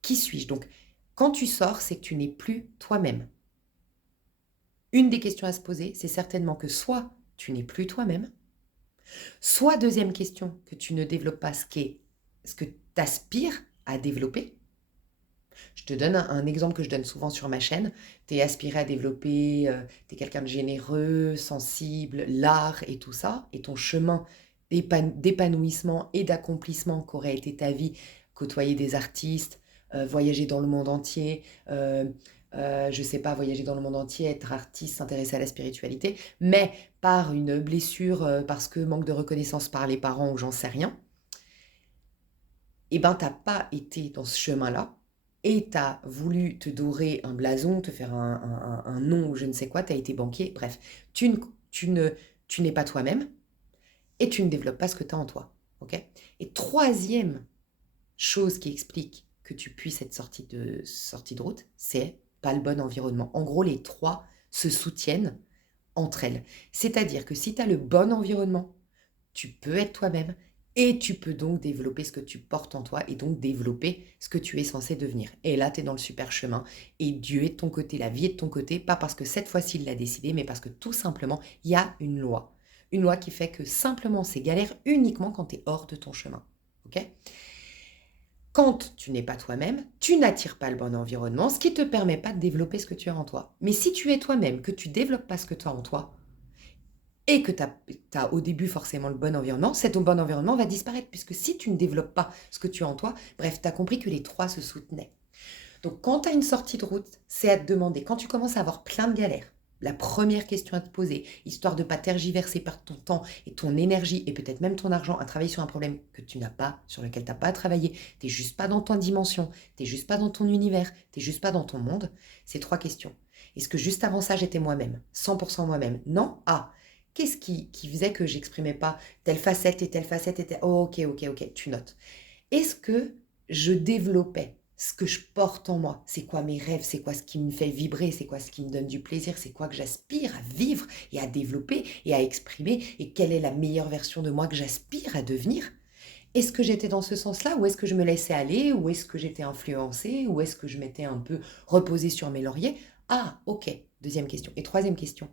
qui suis-je? Donc, quand tu sors, c'est que tu n'es plus toi-même. Une des questions à se poser, c'est certainement que soit tu n'es plus toi-même, soit deuxième question, que tu ne développes pas ce que tu aspires à développer. Je te donne un exemple que je donne souvent sur ma chaîne. Tu es aspiré à développer, tu es quelqu'un de généreux, sensible, l'art et tout ça, et ton chemin d'épanouissement et d'accomplissement qu'aurait été ta vie, côtoyer des artistes, voyager dans le monde entier, je sais pas, voyager dans le monde entier, être artiste, s'intéresser à la spiritualité, mais par une blessure, parce que manque de reconnaissance par les parents ou j'en sais rien, eh ben t'as pas été dans ce chemin-là, et tu as voulu te dorer un blason, te faire un nom ou je ne sais quoi, tu as été banquier, bref. Tu ne, tu ne, tu n'es pas toi-même et tu ne développes pas ce que tu as en toi. Ok. Et troisième chose qui explique que tu puisses être sortie de route, c'est pas le bon environnement. En gros, les trois se soutiennent entre elles. C'est-à-dire que si tu as le bon environnement, tu peux être toi-même et tu peux donc développer ce que tu portes en toi et donc développer ce que tu es censé devenir. Et là, tu es dans le super chemin et Dieu est de ton côté, la vie est de ton côté, pas parce que cette fois-ci il l'a décidé, mais parce que tout simplement, il y a une loi. Une loi qui fait que simplement c'est galère uniquement quand tu es hors de ton chemin. Ok. Quand tu n'es pas toi-même, tu n'attires pas le bon environnement, ce qui ne te permet pas de développer ce que tu as en toi. Mais si tu es toi-même, que tu développes pas ce que tu as en toi, et que tu as au début forcément le bon environnement, cet bon environnement va disparaître, puisque si tu ne développes pas ce que tu as en toi, bref, tu as compris que les trois se soutenaient. Donc quand tu as une sortie de route, c'est à te demander, quand tu commences à avoir plein de galères, la première question à te poser, histoire de ne pas tergiverser par ton temps et ton énergie et peut-être même ton argent à travailler sur un problème que tu n'as pas, sur lequel tu n'as pas à travailler, tu n'es juste pas dans ta dimension, tu n'es juste pas dans ton univers, tu n'es juste pas dans ton monde, c'est trois questions. Est-ce que juste avant ça, j'étais moi-même, 100% moi-même? Non. Ah, qu'est-ce qui faisait que j'exprimais pas telle facette et telle facette et telle... Oh, ok, tu notes. Est-ce que je développais ce que je porte en moi? C'est quoi mes rêves? C'est quoi ce qui me fait vibrer? C'est quoi ce qui me donne du plaisir? C'est quoi que j'aspire à vivre et à développer et à exprimer? Et quelle est la meilleure version de moi que j'aspire à devenir? Est-ce que j'étais dans ce sens-là? Ou est-ce que je me laissais aller? Ou est-ce que j'étais influencée? Ou est-ce que je m'étais un peu reposée sur mes lauriers? Ah, ok. Deuxième question. Et troisième question.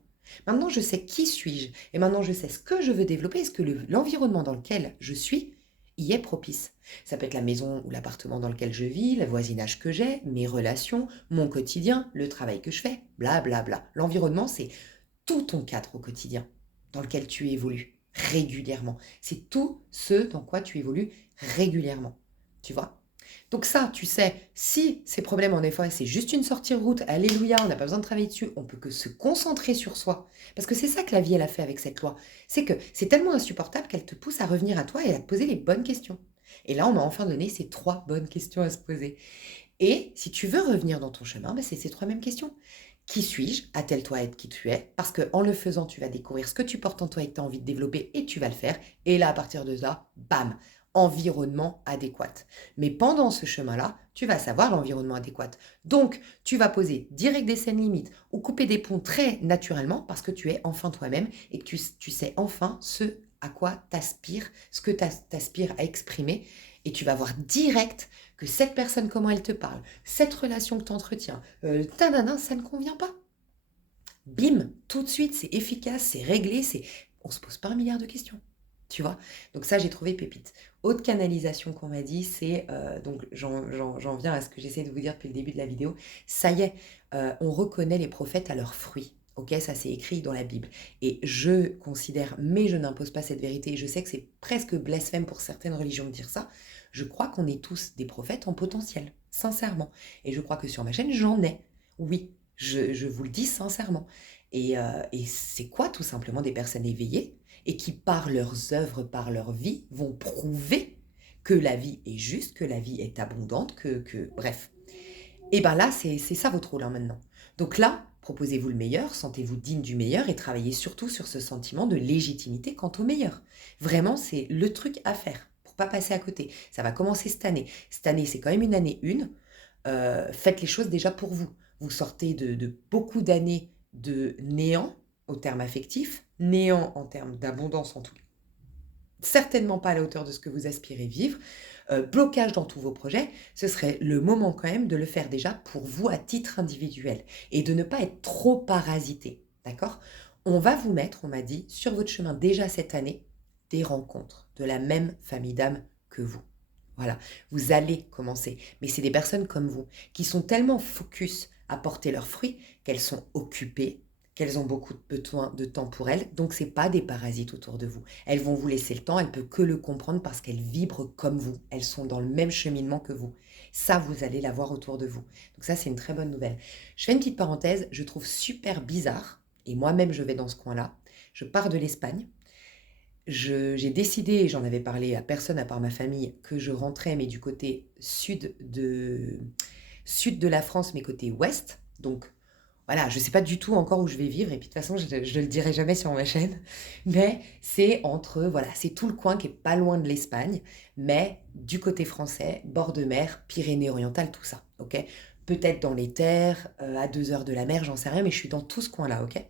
Maintenant, je sais qui suis-je et maintenant, je sais ce que je veux développer. Est-ce que l'environnement dans lequel je suis y est propice? Ça peut être la maison ou l'appartement dans lequel je vis, le voisinage que j'ai, mes relations, mon quotidien, le travail que je fais, blablabla. Bla, bla. L'environnement, c'est tout ton cadre au quotidien dans lequel tu évolues régulièrement. C'est tout ce dans quoi tu évolues régulièrement. Tu vois? Donc ça, tu sais, si ces problèmes, en effet, c'est juste une sortie de route, alléluia, on n'a pas besoin de travailler dessus, on peut que se concentrer sur soi. Parce que c'est ça que la vie, elle a fait avec cette loi. C'est que c'est tellement insupportable qu'elle te pousse à revenir à toi et à te poser les bonnes questions. Et là, on m'a enfin donné ces trois bonnes questions à se poser. Et si tu veux revenir dans ton chemin, ben c'est ces trois mêmes questions. Qui suis-je? Attelle-toi à être qui tu es, parce qu'en le faisant, tu vas découvrir ce que tu portes en toi et que tu as envie de développer et tu vas le faire. Et là, à partir de là, bam, environnement adéquat. Mais pendant ce chemin-là, tu vas savoir l'environnement adéquat. Donc, tu vas poser direct des scènes limites ou couper des ponts très naturellement parce que tu es enfin toi-même et que tu sais enfin ce à quoi t'aspires, ce que t'aspires à exprimer. Et tu vas voir direct que cette personne, comment elle te parle, cette relation que tu entretiens, ça ne convient pas. Bim, tout de suite, c'est efficace, c'est réglé, on se pose pas un milliard de questions. Tu vois? Donc ça, j'ai trouvé pépite. Autre canalisation qu'on m'a dit, c'est, donc j'en viens à ce que j'essaie de vous dire depuis le début de la vidéo. Ça y est, on reconnaît les prophètes à leurs fruits. Ok, ça c'est écrit dans la Bible. Et je considère, mais je n'impose pas cette vérité, et je sais que c'est presque blasphème pour certaines religions de dire ça, je crois qu'on est tous des prophètes en potentiel, sincèrement. Et je crois que sur ma chaîne, j'en ai. Oui, je vous le dis sincèrement. Et c'est quoi tout simplement des personnes éveillées et qui par leurs œuvres, par leur vie, vont prouver que la vie est juste, que la vie est abondante, bref. Et bien là, c'est ça votre rôle hein, maintenant. Donc là, proposez-vous le meilleur, sentez-vous digne du meilleur et travaillez surtout sur ce sentiment de légitimité quant au meilleur. Vraiment, c'est le truc à faire pour pas passer à côté. Ça va commencer cette année. Cette année, c'est quand même une année une. Faites les choses déjà pour vous. Vous sortez de beaucoup d'années de néant au terme affectif, néant en termes d'abondance en tout cas. Certainement pas à la hauteur de ce que vous aspirez vivre, blocage dans tous vos projets, ce serait le moment quand même de le faire déjà pour vous à titre individuel et de ne pas être trop parasité, d'accord? On va vous mettre, on m'a dit, sur votre chemin déjà cette année, des rencontres de la même famille d'âme que vous. Voilà, vous allez commencer. Mais c'est des personnes comme vous qui sont tellement focus à porter leurs fruits qu'elles sont occupées, qu'elles ont beaucoup besoin de temps pour elles. Donc, ce n'est pas des parasites autour de vous. Elles vont vous laisser le temps, elles ne peuvent que le comprendre parce qu'elles vibrent comme vous. Elles sont dans le même cheminement que vous. Ça, vous allez l'avoir autour de vous. Donc ça, c'est une très bonne nouvelle. Je fais une petite parenthèse, je trouve super bizarre, et moi-même je vais dans ce coin-là. Je pars de l'Espagne. J'ai décidé, et j'en avais parlé à personne à part ma famille, que je rentrais, mais du côté sud sud de la France, mais côté ouest. Donc voilà, je ne sais pas du tout encore où je vais vivre, et puis de toute façon, je ne le dirai jamais sur ma chaîne, mais c'est voilà, c'est tout le coin qui est pas loin de l'Espagne, mais du côté français, bord de mer, Pyrénées-Orientales, tout ça, ok? Peut-être dans les terres, à 2 heures de la mer, j'en sais rien, mais je suis dans tout ce coin-là, ok?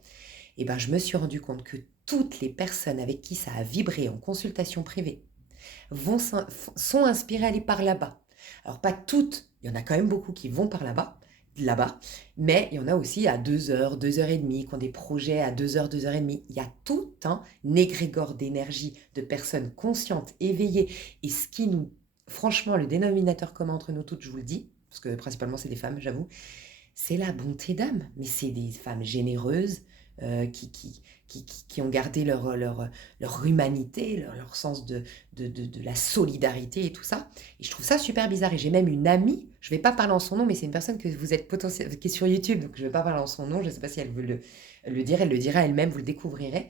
Et ben, je me suis rendu compte que toutes les personnes avec qui ça a vibré en consultation privée vont, sont inspirées à aller par là-bas. Alors, pas toutes, il y en a quand même beaucoup qui vont par là-bas, mais il y en a aussi à 2 heures, 2 heures et demie, qui ont des projets à 2 heures, 2 heures et demie. Il y a tout un égrégore d'énergie de personnes conscientes, éveillées, et ce qui nous, franchement, le dénominateur commun entre nous toutes, je vous le dis, parce que principalement c'est des femmes, j'avoue, c'est la bonté d'âme. Mais c'est des femmes généreuses, qui ont gardé leur humanité, leur sens de la solidarité et tout ça. Et je trouve ça super bizarre. Et j'ai même une amie, je ne vais pas parler en son nom, mais c'est une personne que vous êtes qui est sur YouTube, donc je ne vais pas parler en son nom, je ne sais pas si elle veut le dire, elle le dira elle-même, vous le découvrirez.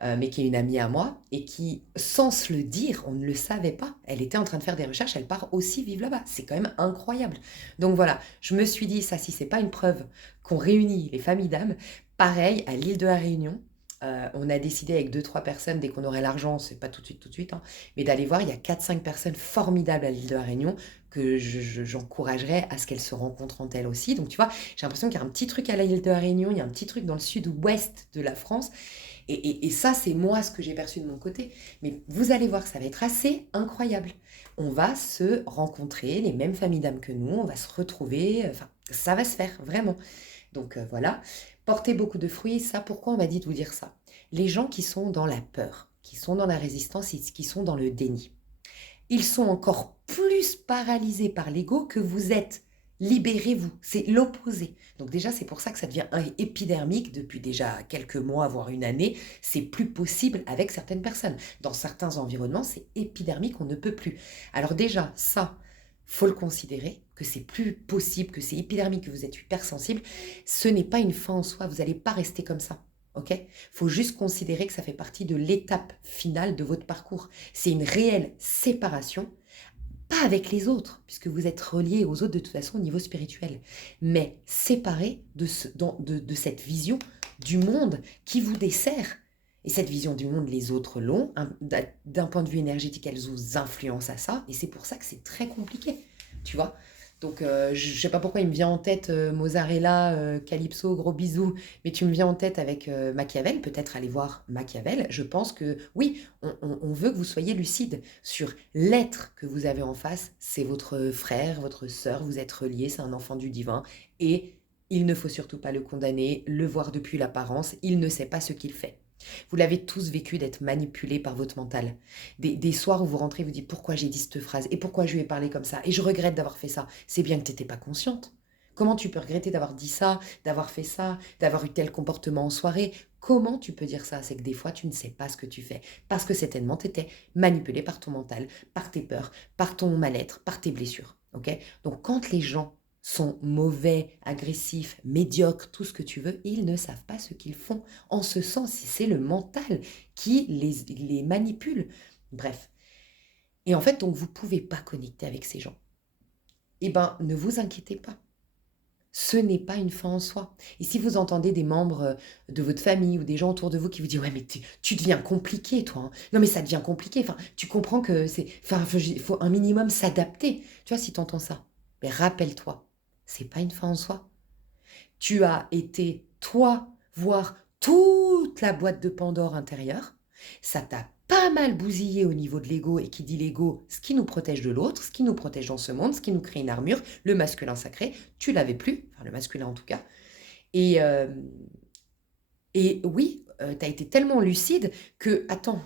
Mais qui est une amie à moi, et qui, sans se le dire, on ne le savait pas, elle était en train de faire des recherches, elle part aussi vivre là-bas. C'est quand même incroyable. Donc voilà, je me suis dit, ça, si c'est pas une preuve qu'on réunit les familles d'âmes, pareil, à l'île de la Réunion, on a décidé avec 2-3 personnes, dès qu'on aurait l'argent, c'est pas tout de suite, hein, mais d'aller voir, il y a 4-5 personnes formidables à l'île de la Réunion, que j'encouragerais à ce qu'elles se rencontrent entre elles aussi. Donc tu vois, j'ai l'impression qu'il y a un petit truc à l'île de la Réunion, il y a un petit truc dans le sud-ouest de la France, et ça, c'est moi ce que j'ai perçu de mon côté. Mais vous allez voir, ça va être assez incroyable. On va se rencontrer, les mêmes familles d'âmes que nous, on va se retrouver, enfin, ça va se faire, vraiment. Donc voilà, porter beaucoup de fruits, ça, pourquoi on m'a dit de vous dire ça? Les gens qui sont dans la peur, qui sont dans la résistance et qui sont dans le déni, ils sont encore plus paralysés par l'ego que vous êtes. Libérez-vous, c'est l'opposé. Donc déjà, c'est pour ça que ça devient épidermique depuis déjà quelques mois, voire une année. C'est plus possible avec certaines personnes. Dans certains environnements, c'est épidermique, on ne peut plus. Alors déjà, ça, faut le considérer, que c'est plus possible, que c'est épidermique, que vous êtes hypersensible. Ce n'est pas une fin en soi, vous n'allez pas rester comme ça. Ok? Faut juste considérer que ça fait partie de l'étape finale de votre parcours. C'est une réelle séparation, pas avec les autres, puisque vous êtes reliés aux autres de toute façon au niveau spirituel, mais séparés de cette vision du monde qui vous dessert. Et cette vision du monde, les autres l'ont. D'un point de vue énergétique, elles vous influencent à ça, et c'est pour ça que c'est très compliqué, tu vois. Donc, je ne sais pas pourquoi il me vient en tête Mozzarella, Calypso, gros bisous, mais tu me viens en tête avec Machiavel, peut-être aller voir Machiavel. Je pense que oui, on veut que vous soyez lucide sur l'être que vous avez en face. C'est votre frère, votre sœur, vous êtes reliés, c'est un enfant du divin, et il ne faut surtout pas le condamner, le voir depuis l'apparence, il ne sait pas ce qu'il fait. Vous l'avez tous vécu d'être manipulé par votre mental. Des soirs où vous rentrez, vous dites pourquoi j'ai dit cette phrase et pourquoi je lui ai parlé comme ça et je regrette d'avoir fait ça. C'est bien que tu n'étais pas consciente. Comment tu peux regretter d'avoir dit ça, d'avoir fait ça, d'avoir eu tel comportement en soirée? Comment tu peux dire ça? C'est que des fois, tu ne sais pas ce que tu fais. Parce que certainement, tu étais manipulé par ton mental, par tes peurs, par ton mal-être, par tes blessures. Ok? Donc, quand les gens sont mauvais, agressifs, médiocres, tout ce que tu veux, ils ne savent pas ce qu'ils font. En ce sens, c'est le mental qui les manipule. Bref. Et en fait, donc, vous ne pouvez pas connecter avec ces gens. Eh bien, ne vous inquiétez pas. Ce n'est pas une fin en soi. Et si vous entendez des membres de votre famille ou des gens autour de vous qui vous disent ouais mais tu deviens compliqué toi, hein. Non mais ça devient compliqué. Enfin, tu comprends que faut un minimum s'adapter. Tu vois si tu entends ça, mais rappelle-toi, c'est pas une fin en soi. Tu as été toi voir toute la boîte de Pandore intérieure. Ça t'a pas mal bousillé au niveau de l'ego, et qui dit l'ego, ce qui nous protège de l'autre, ce qui nous protège dans ce monde, ce qui nous crée une armure, le masculin sacré, tu l'avais plus, enfin le masculin en tout cas. Et, oui, tu as été tellement lucide que, attends,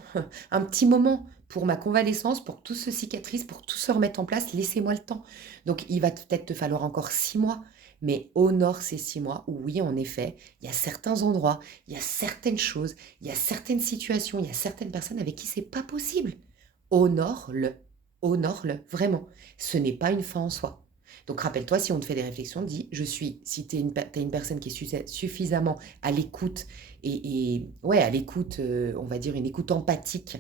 un petit moment pour ma convalescence, pour que tout se cicatrise, pour que tout se remette en place, laissez-moi le temps. Donc il va peut-être te falloir encore 6 mois, mais honore ces 6 mois où oui, en effet, il y a certains endroits, il y a certaines choses, il y a certaines situations, il y a certaines personnes avec qui c'est pas possible. Honore-le, honore-le, vraiment. Ce n'est pas une fin en soi. Donc rappelle-toi, si on te fait des réflexions, dis, si tu es une personne qui est suffisamment à l'écoute, ouais, à l'écoute, on va dire une écoute empathique,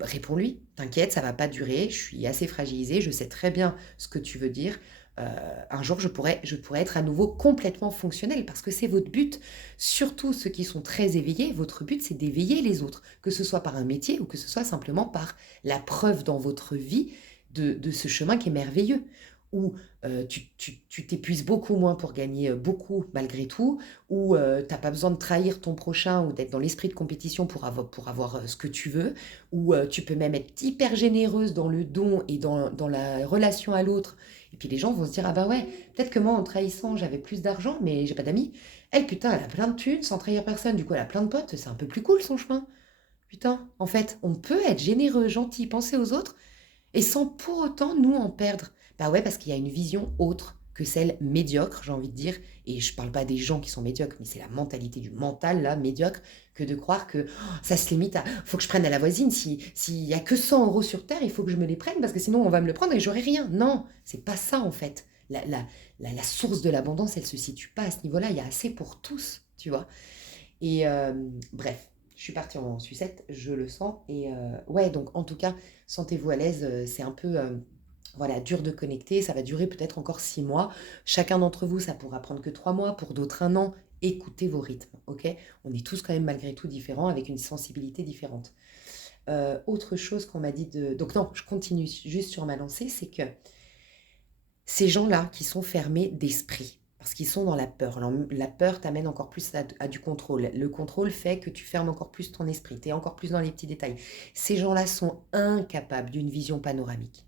réponds-lui, t'inquiète, ça va pas durer, je suis assez fragilisée, je sais très bien ce que tu veux dire, un jour, je pourrais être à nouveau complètement fonctionnelle parce que c'est votre but. Surtout ceux qui sont très éveillés, votre but, c'est d'éveiller les autres, que ce soit par un métier ou que ce soit simplement par la preuve dans votre vie de ce chemin qui est merveilleux, où tu t'épuises beaucoup moins pour gagner beaucoup malgré tout, où tu n'as pas besoin de trahir ton prochain ou d'être dans l'esprit de compétition pour avoir ce que tu veux, où tu peux même être hyper généreuse dans le don et dans la relation à l'autre. Et puis les gens vont se dire, ah bah ouais, peut-être que moi en trahissant j'avais plus d'argent, mais j'ai pas d'amis. Elle, putain, elle a plein de thunes sans trahir personne, du coup elle a plein de potes, c'est un peu plus cool son chemin. Putain, en fait, on peut être généreux, gentil, penser aux autres, et sans pour autant nous en perdre. Bah ouais, parce qu'il y a une vision autre que celle médiocre, j'ai envie de dire, et je parle pas des gens qui sont médiocres, mais c'est la mentalité du mental, là, médiocre, que de croire que ça se limite à faut que je prenne à la voisine, s'il y a que 100 euros sur Terre, il faut que je me les prenne, parce que sinon on va me le prendre et j'aurai rien. Non, c'est pas ça en fait. La source de l'abondance, elle se situe pas à ce niveau-là, il y a assez pour tous, tu vois. Et bref, je suis partie en sucette, je le sens. Et ouais, donc en tout cas, sentez-vous à l'aise. C'est un peu voilà, dur de connecter. Ça va durer peut-être encore 6 mois. Chacun d'entre vous, ça pourra prendre que 3 mois, pour d'autres 1 an. Écoutez vos rythmes, ok? On est tous quand même malgré tout différents, avec une sensibilité différente. Autre chose qu'on m'a dit de... Donc non, je continue juste sur ma lancée, c'est que ces gens-là qui sont fermés d'esprit, parce qu'ils sont dans la peur. Alors, la peur t'amène encore plus à du contrôle. Le contrôle fait que tu fermes encore plus ton esprit, tu es encore plus dans les petits détails. Ces gens-là sont incapables d'une vision panoramique.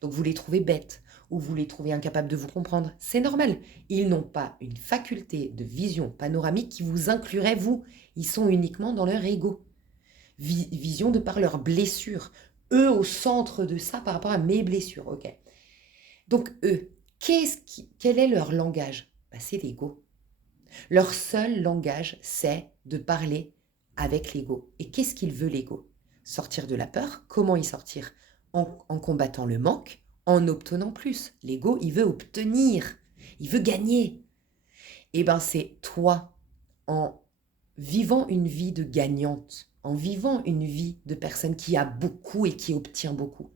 Donc vous les trouvez bêtes ou vous les trouvez incapables de vous comprendre. C'est normal. Ils n'ont pas une faculté de vision panoramique qui vous inclurait vous. Ils sont uniquement dans leur ego. Vision de par leurs blessures. Eux au centre de ça par rapport à mes blessures. Ok. Donc eux, quel est leur langage? Bah, c'est l'ego. Leur seul langage, c'est de parler avec l'ego. Et qu'est-ce qu'il veut l'ego? Sortir de la peur. Comment y sortir? En combattant le manque, en obtenant plus. L'ego, il veut obtenir, il veut gagner. Et ben c'est toi, en vivant une vie de gagnante, en vivant une vie de personne qui a beaucoup et qui obtient beaucoup,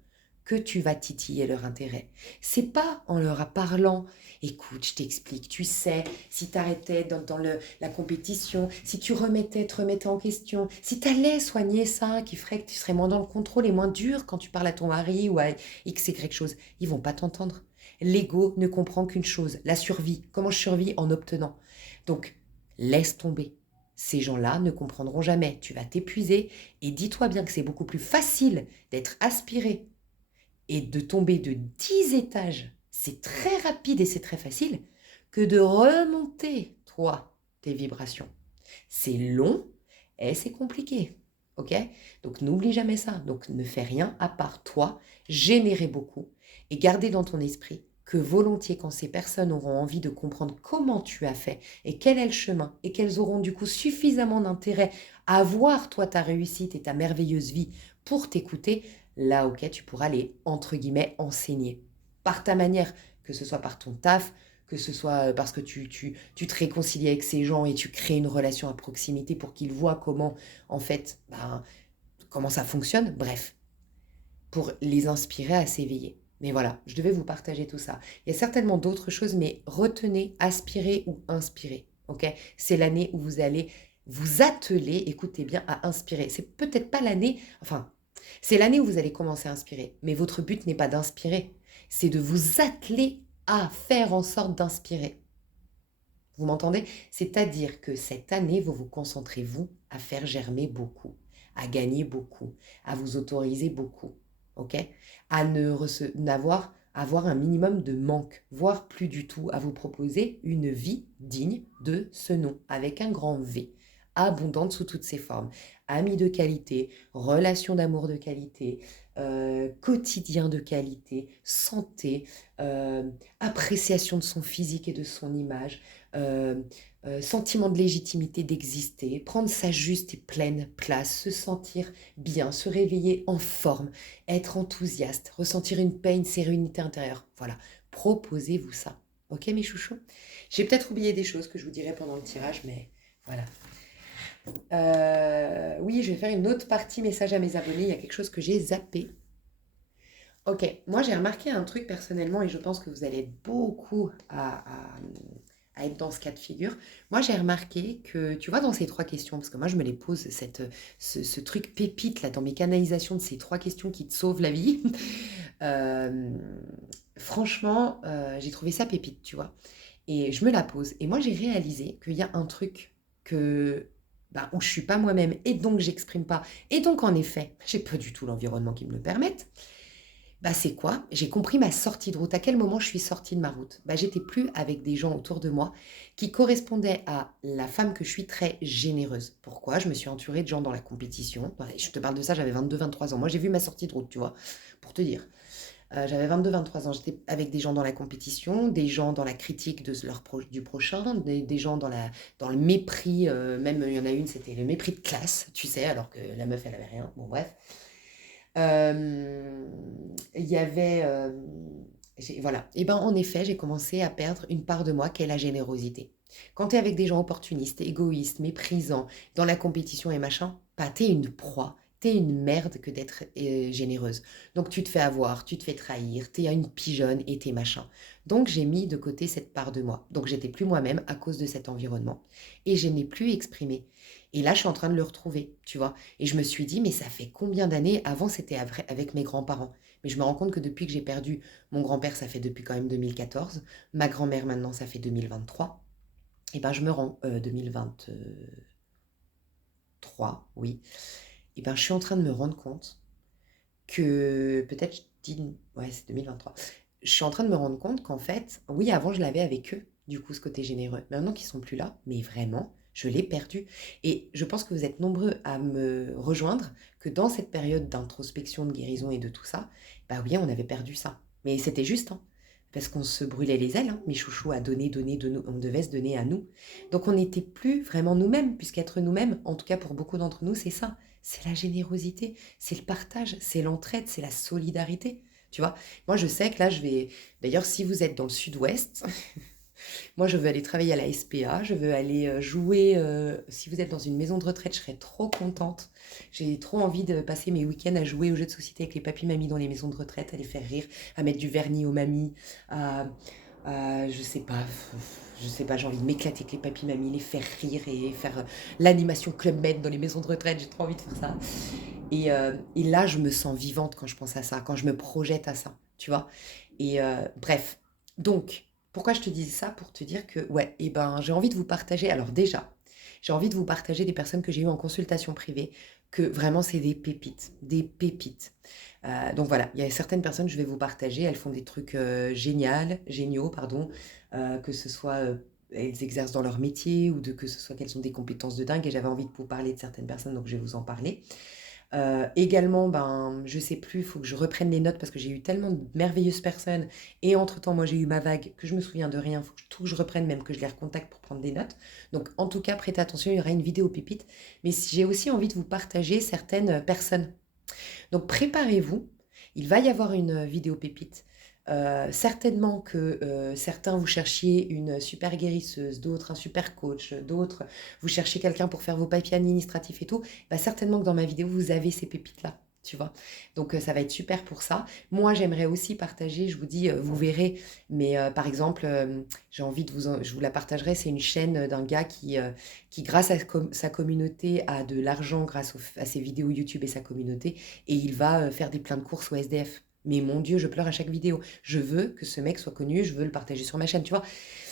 que tu vas titiller leur intérêt. C'est pas en leur parlant, écoute, je t'explique, tu sais, si tu arrêtais la compétition, si tu te remettais en question, si tu allais soigner ça, qui ferait que tu serais moins dans le contrôle et moins dur quand tu parles à ton mari ou à X et quelque chose, ils vont pas t'entendre. L'ego ne comprend qu'une chose, la survie. Comment je survis? En obtenant. Donc, laisse tomber. Ces gens-là ne comprendront jamais. Tu vas t'épuiser et dis-toi bien que c'est beaucoup plus facile d'être aspiré et de tomber de 10 étages, c'est très rapide et c'est très facile, que de remonter, toi, tes vibrations. C'est long et c'est compliqué. Ok? Donc n'oublie jamais ça. Donc ne fais rien à part toi, générer beaucoup et garder dans ton esprit que volontiers quand ces personnes auront envie de comprendre comment tu as fait et quel est le chemin et qu'elles auront du coup suffisamment d'intérêt à voir toi ta réussite et ta merveilleuse vie pour t'écouter, là ok tu pourras les entre guillemets enseigner par ta manière, que ce soit par ton taf, que ce soit parce que tu te réconcilies avec ces gens et tu crées une relation à proximité pour qu'ils voient comment, en fait, comment ça fonctionne. Bref, pour les inspirer à s'éveiller. Mais voilà, je devais vous partager tout ça. Il y a certainement d'autres choses, mais retenez, aspirer ou inspirer. Ok? C'est l'année où vous allez vous atteler, écoutez bien, à inspirer. C'est peut-être pas l'année, enfin, c'est l'année où vous allez commencer à inspirer. Mais votre but n'est pas d'inspirer, c'est de vous atteler à faire en sorte d'inspirer. Vous m'entendez? C'est-à-dire que cette année, vous vous concentrez, vous, à faire germer beaucoup, à gagner beaucoup, à vous autoriser beaucoup, ok? À avoir un minimum de manque, voire plus du tout, à vous proposer une vie digne de ce nom, avec un grand V, abondante sous toutes ses formes. Amis de qualité, relations d'amour de qualité, quotidien de qualité, santé, appréciation de son physique et de son image, euh, sentiment de légitimité d'exister, prendre sa juste et pleine place, se sentir bien, se réveiller en forme, être enthousiaste, ressentir une paix, une sérénité intérieure. Voilà, proposez-vous ça. Ok mes chouchous? J'ai peut-être oublié des choses que je vous dirai pendant le tirage, mais voilà. Oui, je vais faire une autre partie message à mes abonnés. Il y a quelque chose que j'ai zappé. Ok, moi j'ai remarqué un truc personnellement et je pense que vous allez être beaucoup à être dans ce cas de figure. Moi j'ai remarqué que, tu vois, dans ces trois questions, parce que moi je me les pose, ce truc pépite là, dans mes canalisations de ces trois questions qui te sauvent la vie, euh, franchement, j'ai trouvé ça pépite, tu vois. Et je me la pose. Et moi j'ai réalisé qu'il y a un truc que, bah, où je suis pas moi-même et donc j'exprime pas. Et donc en effet, j'ai pas du tout l'environnement qui me le permette. Bah, c'est quoi? J'ai compris ma sortie de route. À quel moment je suis sortie de ma route? Bah, j'étais plus avec des gens autour de moi qui correspondaient à la femme que je suis très généreuse. Pourquoi? Je me suis entourée de gens dans la compétition. Ouais, je te parle de ça, j'avais 22, 23 ans. Moi, j'ai vu ma sortie de route, tu vois, pour te dire. J'avais 22, 23 ans. J'étais avec des gens dans la compétition, des gens dans la critique du prochain, des gens dans le mépris. Même, il y en a une, c'était le mépris de classe, tu sais, alors que la meuf, elle avait rien. Bon, bref. Euh, il y avait... voilà. Et ben en effet, j'ai commencé à perdre une part de moi qui est la générosité. Quand tu es avec des gens opportunistes, égoïstes, méprisants, dans la compétition et machin, bah t'es une proie. T'es une merde que d'être généreuse. Donc tu te fais avoir, tu te fais trahir, t'es une pigeonne et t'es machin. Donc j'ai mis de côté cette part de moi. Donc j'étais plus moi-même à cause de cet environnement. Et je n'ai plus exprimé. Et là, je suis en train de le retrouver, tu vois. Et je me suis dit, mais ça fait combien d'années? Avant, c'était avec mes grands-parents. Mais je me rends compte que depuis que j'ai perdu mon grand-père, ça fait depuis quand même 2014. Ma grand-mère, maintenant, ça fait 2023. Et ben, je me rends... 2023, oui. Et ben, je suis en train de me rendre compte que... Peut-être, je dis... Ouais, c'est 2023. Je suis en train de me rendre compte qu'en fait, oui, avant, je l'avais avec eux, du coup, ce côté généreux. Mais maintenant qu'ils sont plus là, mais vraiment, je l'ai perdu. Et je pense que vous êtes nombreux à me rejoindre que dans cette période d'introspection, de guérison et de tout ça, bah oui, on avait perdu ça. Mais c'était juste, hein, parce qu'on se brûlait les ailes, hein, mes chouchous, à donner, donner, donner, on devait se donner à nous. Donc on n'était plus vraiment nous-mêmes, puisqu'être nous-mêmes, en tout cas pour beaucoup d'entre nous, c'est ça. C'est la générosité, c'est le partage, c'est l'entraide, c'est la solidarité. Tu vois, moi je sais que là je vais. D'ailleurs, si vous êtes dans le sud-ouest, moi je veux aller travailler à la SPA, je veux aller jouer. Si vous êtes dans une maison de retraite, je serais trop contente. J'ai trop envie de passer mes week-ends à jouer aux jeux de société avec les papis mamies dans les maisons de retraite, à les faire rire, à mettre du vernis aux mamies, à, je sais pas. Je sais pas, j'ai envie de m'éclater avec les papis mamies, les faire rire et faire l'animation Club Med dans les maisons de retraite. J'ai trop envie de faire ça. Et là, je me sens vivante quand je pense à ça, quand je me projette à ça, tu vois. Et bref, donc, pourquoi je te disais ça? Pour te dire que, ouais, et ben, j'ai envie de vous partager. Alors déjà, j'ai envie de vous partager des personnes que j'ai eues en consultation privée, que vraiment, c'est des pépites, des pépites. Donc voilà, il y a certaines personnes, je vais vous partager, elles font des trucs géniaux, pardon, que ce soit... elles exercent dans leur métier ou que ce soit qu'elles ont des compétences de dingue et j'avais envie de vous parler de certaines personnes donc je vais vous en parler. Également, ben, je sais plus, il faut que je reprenne les notes parce que j'ai eu tellement de merveilleuses personnes et entre-temps, moi j'ai eu ma vague que je me souviens de rien, il faut que tout que je reprenne, même que je les recontacte pour prendre des notes. Donc en tout cas, prêtez attention, il y aura une vidéo pépite. Mais j'ai aussi envie de vous partager certaines personnes. Donc préparez-vous, il va y avoir une vidéo pépite. Certainement que certains vous cherchiez une super guérisseuse, d'autres un super coach, d'autres vous cherchez quelqu'un pour faire vos papiers administratifs et tout. Bah, certainement que dans ma vidéo vous avez ces pépites-là, tu vois. Donc ça va être super pour ça. Moi j'aimerais aussi partager, je vous dis, vous verrez, mais par exemple, j'ai envie de je vous la partagerai, c'est une chaîne d'un gars qui grâce à sa communauté, a de l'argent grâce à ses vidéos YouTube et sa communauté, et il va faire des pleins de courses au SDF. Mais mon Dieu, je pleure à chaque vidéo. Je veux que ce mec soit connu, je veux le partager sur ma chaîne, tu vois.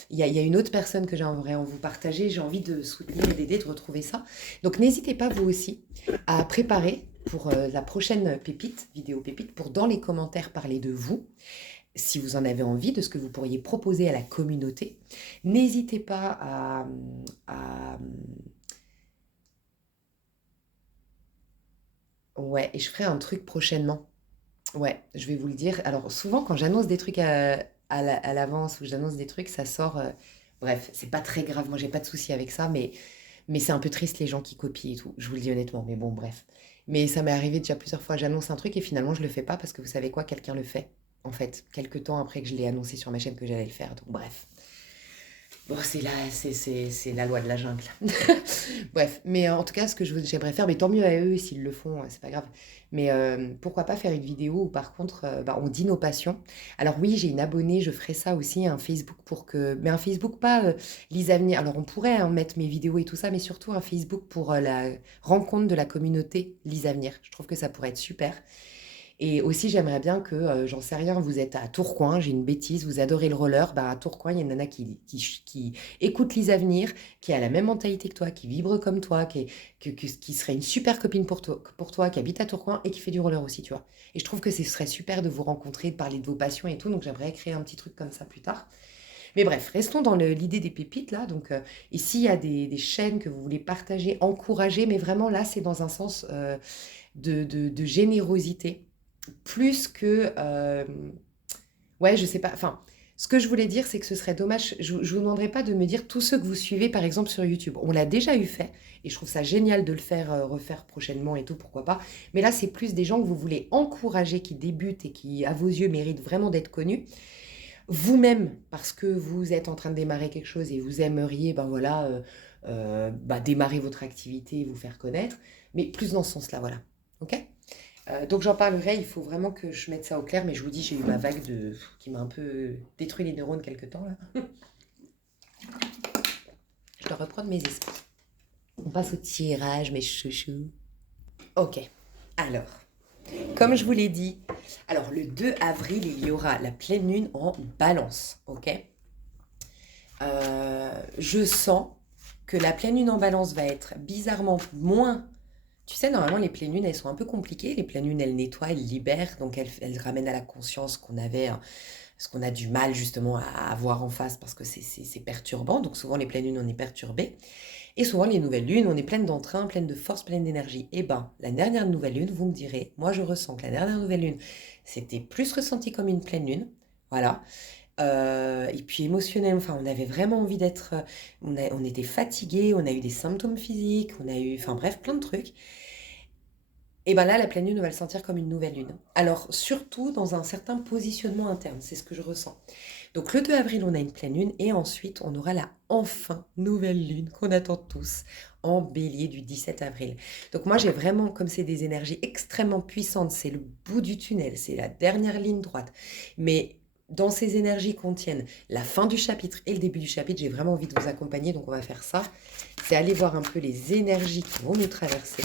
Il y a une autre personne que j'aimerais en vous partager, j'ai envie de soutenir et d'aider, de retrouver ça. Donc n'hésitez pas, vous aussi, à préparer pour la prochaine pépite, vidéo pépite, pour dans les commentaires parler de vous, si vous en avez envie, de ce que vous pourriez proposer à la communauté. N'hésitez pas à... Ouais, et je ferai un truc prochainement. Ouais, je vais vous le dire. Alors, souvent, quand j'annonce des trucs à l'avance ou j'annonce des trucs, ça sort. Bref, c'est pas très grave. Moi, j'ai pas de souci avec ça, mais c'est un peu triste les gens qui copient et tout. Je vous le dis honnêtement, mais bon, bref. Mais ça m'est arrivé déjà plusieurs fois. J'annonce un truc et finalement, je le fais pas parce que vous savez quoi, quelqu'un le fait. En fait, quelques temps après que je l'ai annoncé sur ma chaîne que j'allais le faire. Donc, bref. Bon, c'est la loi de la jungle. Bref, mais en tout cas, ce que j'aimerais faire, mais tant mieux à eux s'ils le font, c'est pas grave. Mais pourquoi pas faire une vidéo où par contre, bah, on dit nos passions. Alors oui, j'ai une abonnée, je ferai ça aussi, un Facebook mais un Facebook pas Lisa Venir. Alors on pourrait hein, mettre mes vidéos et tout ça, mais surtout un Facebook pour la rencontre de la communauté Lisa Venir. Je trouve que ça pourrait être super. Et aussi, j'aimerais bien que, j'en sais rien, vous êtes à Tourcoing, j'ai une bêtise, vous adorez le roller, bah, à Tourcoing, il y a une nana qui écoute les avenirs, qui a la même mentalité que toi, qui vibre comme toi, qui serait une super copine pour toi, qui habite à Tourcoing et qui fait du roller aussi, tu vois. Et je trouve que ce serait super de vous rencontrer, de parler de vos passions et tout, donc j'aimerais créer un petit truc comme ça plus tard. Mais bref, restons dans l'idée des pépites là. Donc, ici, il y a des chaînes que vous voulez partager, encourager, mais vraiment là, c'est dans un sens de générosité plus que... ouais, je sais pas. Enfin, ce que je voulais dire, c'est que ce serait dommage. Je vous demanderai pas de me dire tous ceux que vous suivez, par exemple, sur YouTube. On l'a déjà eu fait, et je trouve ça génial de le faire, refaire prochainement et tout, pourquoi pas. Mais là, c'est plus des gens que vous voulez encourager, qui débutent et qui, à vos yeux, méritent vraiment d'être connus. Vous-même, parce que vous êtes en train de démarrer quelque chose et vous aimeriez, ben voilà, bah, démarrer votre activité et vous faire connaître. Mais plus dans ce sens-là, voilà. Ok? Donc j'en parlerai, il faut vraiment que je mette ça au clair, mais je vous dis, j'ai eu ma vague qui m'a un peu détruit les neurones quelque temps là. Je dois reprendre mes esprits. On passe au tirage, mes chouchous. Ok, alors, comme je vous l'ai dit, alors le 2 avril, il y aura la pleine lune en balance, ok. Je sens que la pleine lune en balance va être bizarrement moins. Tu sais, normalement, les pleines lunes, elles sont un peu compliquées. Les pleines lunes, elles nettoient, elles libèrent, donc elles ramènent à la conscience qu'on avait, hein, ce qu'on a du mal justement à avoir en face parce que c'est perturbant. Donc souvent, les pleines lunes, on est perturbé. Et souvent, les nouvelles lunes, on est pleine d'entrain, pleine de force, pleine d'énergie. Et ben, la dernière nouvelle lune, vous me direz, moi je ressens que la dernière nouvelle lune, c'était plus ressenti comme une pleine lune. Voilà. Et puis émotionnellement, enfin, on avait vraiment envie d'être. On était fatigué, on a eu des symptômes physiques, on a eu. Enfin bref, plein de trucs. Et ben là, la pleine lune, on va le sentir comme une nouvelle lune. Alors, surtout dans un certain positionnement interne, c'est ce que je ressens. Donc, le 2 avril, on a une pleine lune et ensuite, on aura la enfin nouvelle lune qu'on attend tous en bélier du 17 avril. Donc, moi, j'ai vraiment, comme c'est des énergies extrêmement puissantes, c'est le bout du tunnel, c'est la dernière ligne droite. Mais dans ces énergies contiennent la fin du chapitre et le début du chapitre. J'ai vraiment envie de vous accompagner, donc on va faire ça. C'est aller voir un peu les énergies qui vont nous traverser.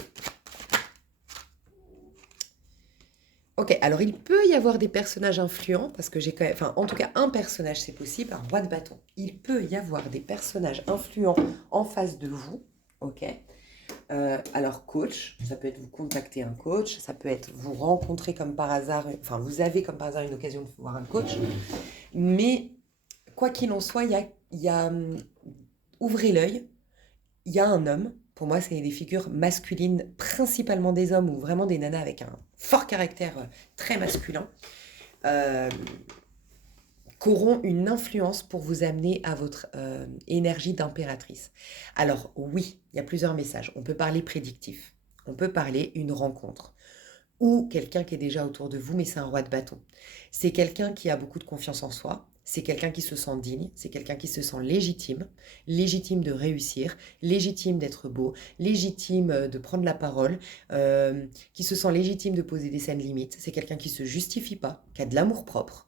Ok, alors il peut y avoir des personnages influents, parce que j'ai quand même, enfin en tout cas un personnage c'est possible, un roi de bâton. Il peut y avoir des personnages influents en face de vous, ok. Alors coach, ça peut être vous contacter un coach, ça peut être vous rencontrer comme par hasard, enfin vous avez comme par hasard une occasion de voir un coach, mais quoi qu'il en soit, ouvrez l'œil, il y a un homme, pour moi c'est des figures masculines, principalement des hommes ou vraiment des nanas avec un fort caractère très masculin, euh, qu'auront une influence pour vous amener à votre énergie d'impératrice. Alors oui, il y a plusieurs messages. On peut parler prédictif, on peut parler une rencontre, ou quelqu'un qui est déjà autour de vous, mais c'est un roi de bâton. C'est quelqu'un qui a beaucoup de confiance en soi, c'est quelqu'un qui se sent digne, c'est quelqu'un qui se sent légitime, légitime de réussir, légitime d'être beau, légitime de prendre la parole, qui se sent légitime de poser des scènes limites. C'est quelqu'un qui se justifie pas, qui a de l'amour propre,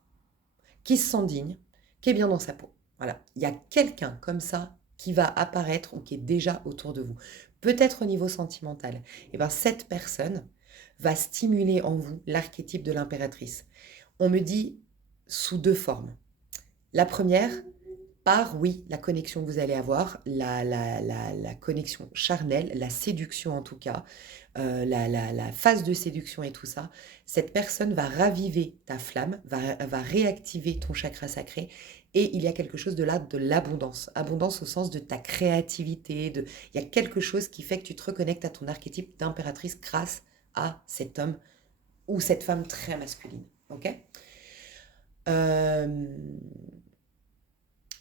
qui se sent digne, qui est bien dans sa peau. Voilà, il y a quelqu'un comme ça qui va apparaître ou qui est déjà autour de vous. Peut-être au niveau sentimental. Et bien cette personne va stimuler en vous l'archétype de l'impératrice. On me dit sous deux formes. La première, par, oui, la connexion que vous allez avoir, la connexion charnelle, la séduction en tout cas, la phase de séduction et tout ça, cette personne va raviver ta flamme, va réactiver ton chakra sacré et il y a quelque chose de là, de l'abondance. Abondance au sens de ta créativité, il y a quelque chose qui fait que tu te reconnectes à ton archétype d'impératrice grâce à cet homme ou cette femme très masculine. Ok. Euh,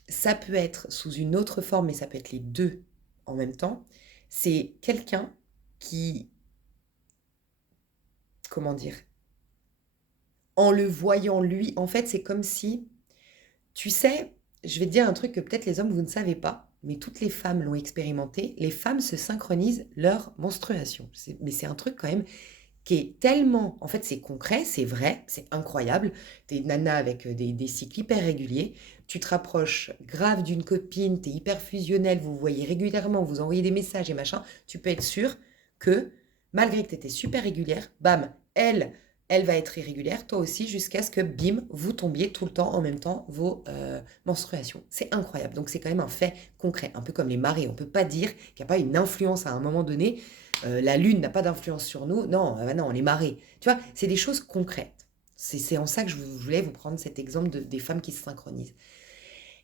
Ça peut être sous une autre forme, mais ça peut être les deux en même temps. C'est quelqu'un qui, comment dire, en le voyant lui, en fait, c'est comme si, tu sais, je vais te dire un truc que peut-être les hommes, vous ne savez pas, mais toutes les femmes l'ont expérimenté. Les femmes se synchronisent leur menstruation. Mais c'est un truc quand même qui est tellement, en fait, c'est concret, c'est vrai, c'est incroyable. Tu es une nana avec des cycles hyper réguliers. Tu te rapproches grave d'une copine, tu es hyper fusionnelle, vous vous voyez régulièrement, vous envoyez des messages et machin. Tu peux être sûr que, malgré que tu étais super régulière, bam, elle va être irrégulière, toi aussi, jusqu'à ce que, bim, vous tombiez tout le temps en même temps vos menstruations. C'est incroyable. Donc, c'est quand même un fait concret, un peu comme les marées. On ne peut pas dire qu'il n'y a pas une influence à un moment donné. La lune n'a pas d'influence sur nous. Non, non, les marées. Tu vois, c'est des choses concrètes. C'est en ça que je voulais vous prendre cet exemple des femmes qui se synchronisent.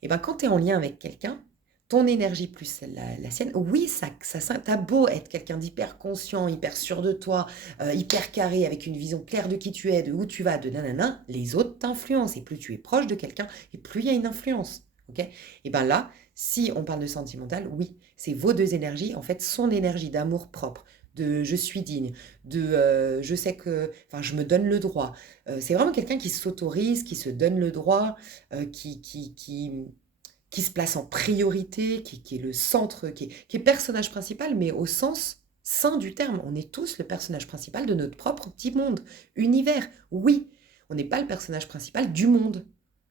Et bien, quand tu es en lien avec quelqu'un, ton énergie plus la sienne, oui, t'as beau être quelqu'un d'hyper conscient, hyper sûr de toi, hyper carré, avec une vision claire de qui tu es, de où tu vas, de nanana, les autres t'influencent. Et plus tu es proche de quelqu'un, et plus il y a une influence. Ok. Et bien là, si on parle de sentimental, oui, c'est vos deux énergies, en fait, son énergie d'amour propre, de je suis digne, de je sais que, enfin, je me donne le droit. C'est vraiment quelqu'un qui s'autorise, qui se donne le droit, qui se place en priorité, qui est le centre, qui est personnage principal, mais au sens sain du terme. On est tous le personnage principal de notre propre petit monde, univers. Oui, on n'est pas le personnage principal du monde.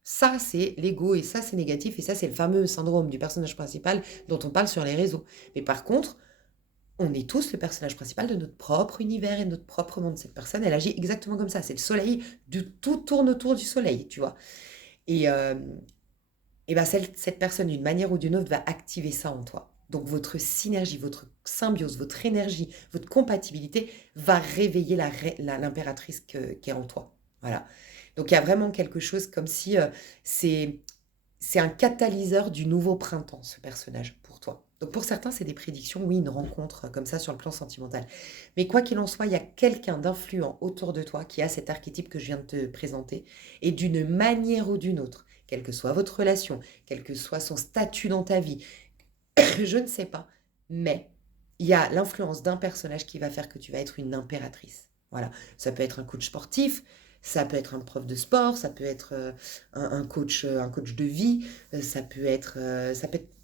Ça, c'est l'ego, et ça, c'est négatif, et ça, c'est le fameux syndrome du personnage principal dont on parle sur les réseaux. Mais par contre, on est tous le personnage principal de notre propre univers et de notre propre monde. Cette personne, elle agit exactement comme ça. C'est le soleil, tout tourne autour du soleil, tu vois. Et, ben cette personne, d'une manière ou d'une autre, va activer ça en toi. Donc votre synergie, votre symbiose, votre énergie, votre compatibilité va réveiller l'impératrice qui est en toi. Voilà. Donc il y a vraiment quelque chose comme si c'est un catalyseur du nouveau printemps, ce personnage, pour toi. Donc pour certains, c'est des prédictions, oui, une rencontre comme ça sur le plan sentimental. Mais quoi qu'il en soit, il y a quelqu'un d'influent autour de toi qui a cet archétype que je viens de te présenter, et d'une manière ou d'une autre, quelle que soit votre relation, quel que soit son statut dans ta vie, je ne sais pas, mais il y a l'influence d'un personnage qui va faire que tu vas être une impératrice. Voilà, ça peut être un coach sportif, ça peut être un prof de sport, ça peut être un coach de vie, ça peut être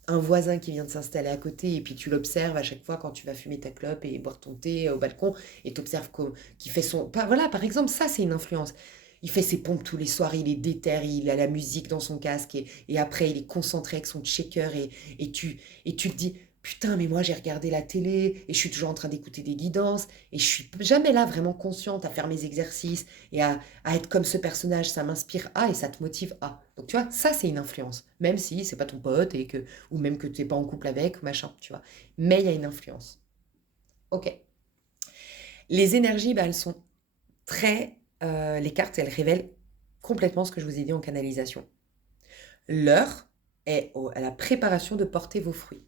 un voisin qui vient de s'installer à côté et puis tu l'observes à chaque fois quand tu vas fumer ta clope et boire ton thé au balcon et t'observes qu'il fait son... Voilà, par exemple, ça c'est une influence. Il fait ses pompes tous les soirs, il est déter, il a la musique dans son casque et après il est concentré avec son checker et tu te dis, putain, mais moi j'ai regardé la télé et je suis toujours en train d'écouter des guidances et je suis jamais là vraiment consciente à faire mes exercices et à être comme ce personnage, ça m'inspire A et ça te motive A. Donc tu vois, ça c'est une influence, même si c'est pas ton pote ou même que tu n'es pas en couple avec, ou machin, tu vois. Mais il y a une influence. Ok. Les énergies, bah, elles sont les cartes, elles révèlent complètement ce que je vous ai dit en canalisation. L'heure est à la préparation de porter vos fruits.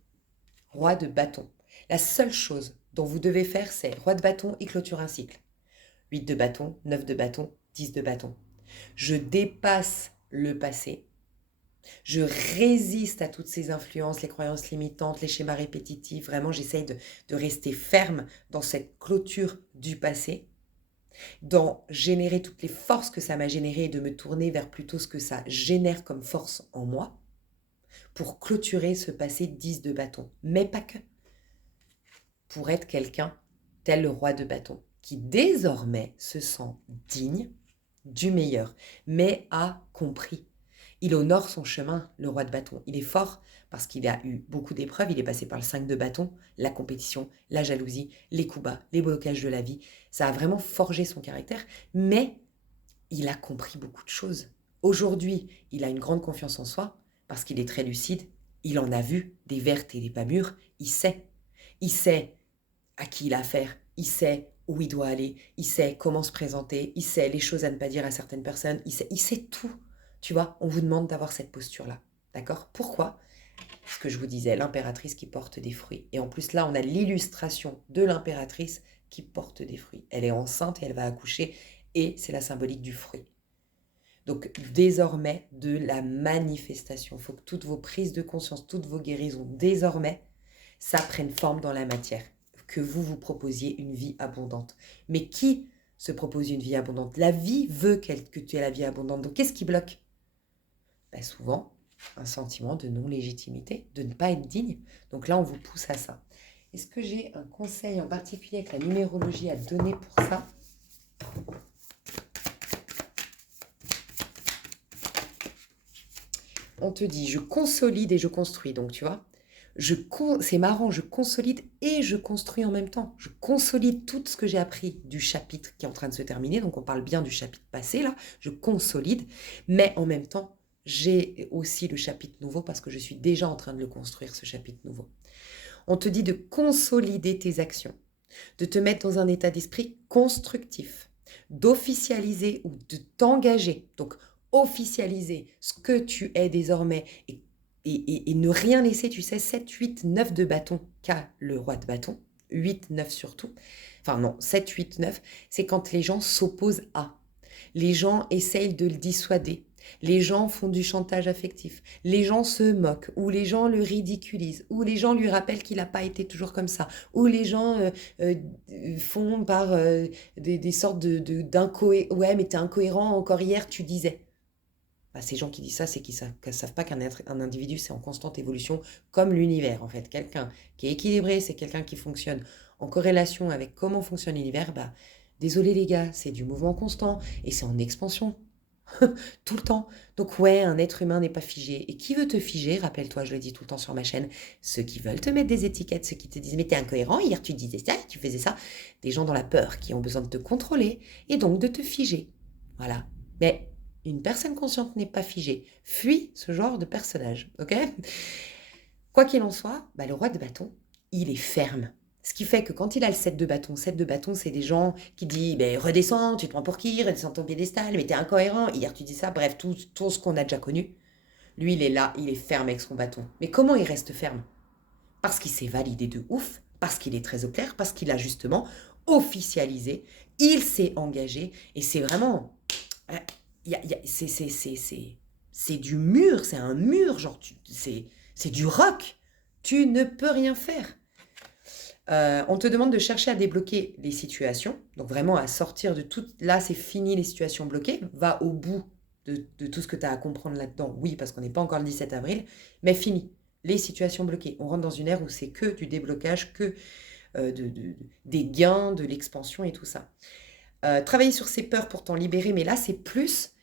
Roi de bâton. La seule chose dont vous devez faire, c'est roi de bâton et clôture un cycle. 8 de bâton, 9 de bâton, 10 de bâton. Je dépasse le passé. Je résiste à toutes ces influences, les croyances limitantes, les schémas répétitifs. Vraiment, j'essaye de rester ferme dans cette clôture du passé, d'en générer toutes les forces que ça m'a générées et de me tourner vers plutôt ce que ça génère comme force en moi pour clôturer ce passé 10 de bâton. Mais pas que. Pour être quelqu'un tel le roi de bâton, qui désormais se sent digne du meilleur, mais a compris. Il honore son chemin, le roi de bâton. Il est fort parce qu'il a eu beaucoup d'épreuves. Il est passé par le 5 de bâton, la compétition, la jalousie, les coups bas, les blocages de la vie. Ça a vraiment forgé son caractère, mais il a compris beaucoup de choses. Aujourd'hui, il a une grande confiance en soi parce qu'il est très lucide. Il en a vu des vertes et des pas mûres. Il sait. Il sait à qui il a affaire. Il sait où il doit aller. Il sait comment se présenter. Il sait les choses à ne pas dire à certaines personnes. Il sait tout. Tu vois, on vous demande d'avoir cette posture-là. D'accord? Pourquoi? Ce que je vous disais, l'impératrice qui porte des fruits. Et en plus, là, on a l'illustration de l'impératrice qui porte des fruits. Elle est enceinte et elle va accoucher. Et c'est la symbolique du fruit. Donc, désormais, de la manifestation. Il faut que toutes vos prises de conscience, toutes vos guérisons, désormais, ça prenne forme dans la matière. Que vous vous proposiez une vie abondante. Mais qui se propose une vie abondante? La vie veut que tu aies la vie abondante. Donc, qu'est-ce qui bloque? Ben, souvent, un sentiment de non-légitimité, de ne pas être digne. Donc là, on vous pousse à ça. Est-ce que j'ai un conseil en particulier avec la numérologie à donner pour ça? On te dit, je consolide et je construis. Donc, tu vois, c'est marrant, je consolide et je construis en même temps. Je consolide tout ce que j'ai appris du chapitre qui est en train de se terminer. Donc, on parle bien du chapitre passé, là. Je consolide, mais en même temps, j'ai aussi le chapitre nouveau parce que je suis déjà en train de le construire, ce chapitre nouveau. On te dit de consolider tes actions, de te mettre dans un état d'esprit constructif, d'officialiser ou de t'engager. Donc, officialiser ce que tu es désormais et ne rien laisser, tu sais, 7, 8, 9 de bâton qu'a le roi de bâton, 8, 9 surtout. Enfin non, 7, 8, 9, c'est quand les gens s'opposent à. Les gens essayent de le dissuader. Les gens font du chantage affectif. Les gens se moquent, ou les gens le ridiculisent, ou les gens lui rappellent qu'il n'a pas été toujours comme ça, ou les gens font par des sortes d'incohérents. Ouais, mais t'es incohérent, encore hier tu disais. Bah, ces gens qui disent ça, c'est qu'ils ne savent pas qu'un individu, c'est en constante évolution, comme l'univers en fait. Quelqu'un qui est équilibré, c'est quelqu'un qui fonctionne en corrélation avec comment fonctionne l'univers. Bah, désolé les gars, c'est du mouvement constant et c'est en expansion. Tout le temps. Donc ouais, un être humain n'est pas figé. Et qui veut te figer? Rappelle-toi, je le dis tout le temps sur ma chaîne, ceux qui veulent te mettre des étiquettes, ceux qui te disent mais t'es incohérent, hier tu disais ça, tu faisais ça. Des gens dans la peur qui ont besoin de te contrôler et donc de te figer. Voilà. Mais une personne consciente n'est pas figée. Fuis ce genre de personnage, ok? Quoi qu'il en soit, bah, le roi de bâton, il est ferme. Ce qui fait que quand il a le 7 de bâton, c'est des gens qui disent ben, redescends, tu te prends pour qui? Redescends ton piédestal, mais t'es incohérent. Hier tu dis ça, bref, tout ce qu'on a déjà connu. Lui, il est là, il est ferme avec son bâton. Mais comment il reste ferme? Parce qu'il s'est validé de ouf, parce qu'il est très au clair, parce qu'il a justement officialisé, il s'est engagé, et c'est vraiment. C'est du mur, c'est un mur, genre, c'est du roc. Tu ne peux rien faire. On te demande de chercher à débloquer les situations, donc vraiment à sortir de tout. Là, c'est fini les situations bloquées. Va au bout de tout ce que tu as à comprendre là-dedans. Oui, parce qu'on n'est pas encore le 17 avril, mais fini. Les situations bloquées. On rentre dans une ère où c'est que du déblocage, que des gains, de l'expansion et tout ça. Travailler sur ses peurs pour t'en libérer, mais là, c'est plus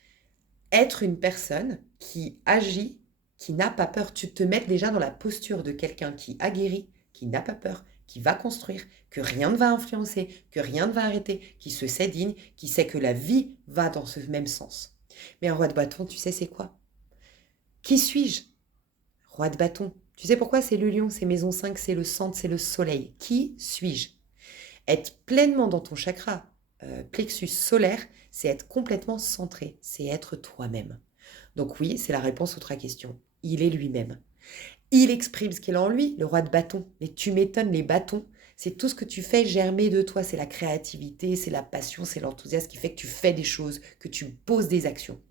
être une personne qui agit, qui n'a pas peur. Tu te mets déjà dans la posture de quelqu'un qui a guéri, qui n'a pas peur, qui va construire, que rien ne va influencer, que rien ne va arrêter, qui se sait digne, qui sait que la vie va dans ce même sens. Mais un roi de bâton, tu sais c'est quoi? Qui suis-je? Roi de bâton. Tu sais pourquoi c'est le lion, c'est maison 5, c'est le centre, c'est le soleil. Qui suis-je? Être pleinement dans ton chakra plexus solaire, c'est être complètement centré, c'est être toi-même. Donc oui, c'est la réponse à ta question. Il est lui-même. Il exprime ce qu'il a en lui, le roi de bâton. Mais tu m'étonnes, les bâtons, c'est tout ce que tu fais germer de toi. C'est la créativité, c'est la passion, c'est l'enthousiasme qui fait que tu fais des choses, que tu poses des actions.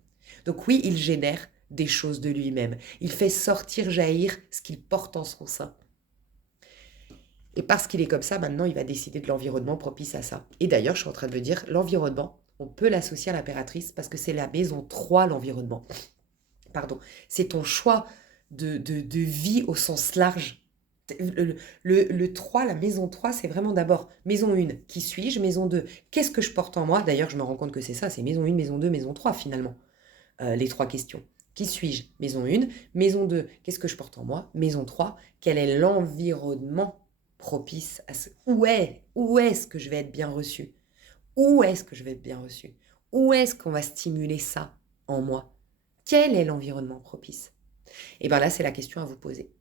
Donc oui, il génère des choses de lui-même. Il fait sortir, jaillir ce qu'il porte en son sein. Et parce qu'il est comme ça, maintenant, il va décider de l'environnement propice à ça. Et d'ailleurs, je suis en train de me dire, l'environnement, on peut l'associer à l'impératrice parce que c'est la maison 3, l'environnement. Pardon. C'est ton choix de vie au sens large. Le 3, la maison 3, c'est vraiment d'abord maison 1, qui suis-je? Maison 2, qu'est-ce que je porte en moi? D'ailleurs, je me rends compte que c'est ça, c'est maison 1, maison 2, maison 3 finalement. Les 3 questions. Qui suis-je? Maison 1. Maison 2, qu'est-ce que je porte en moi? Maison 3, quel est l'environnement propice à ce... Où est-ce que je vais être bien reçu? Où est-ce que je vais être bien reçu? Où est-ce qu'on va stimuler ça en moi? Quel est l'environnement propice? Et bien là, c'est la question à vous poser.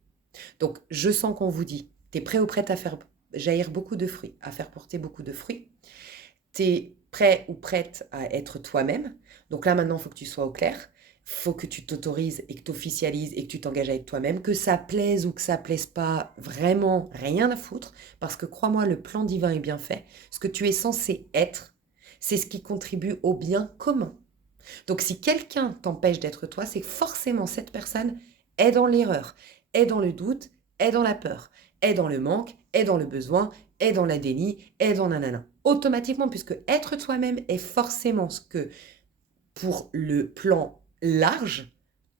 Donc, je sens qu'on vous dit, tu es prêt ou prête à faire jaillir beaucoup de fruits, à faire porter beaucoup de fruits. Tu es prêt ou prête à être toi-même. Donc là, maintenant, il faut que tu sois au clair. Il faut que tu t'autorises et que tu officialises et que tu t'engages à être toi-même. Que ça plaise ou que ça plaise pas, vraiment rien à foutre. Parce que crois-moi, le plan divin est bien fait. Ce que tu es censé être, c'est ce qui contribue au bien commun. Donc si quelqu'un t'empêche d'être toi, c'est que forcément cette personne est dans l'erreur, est dans le doute, est dans la peur, est dans le manque, est dans le besoin, est dans la déni, est dans nanana. Automatiquement, puisque être toi-même est forcément ce que, pour le plan large,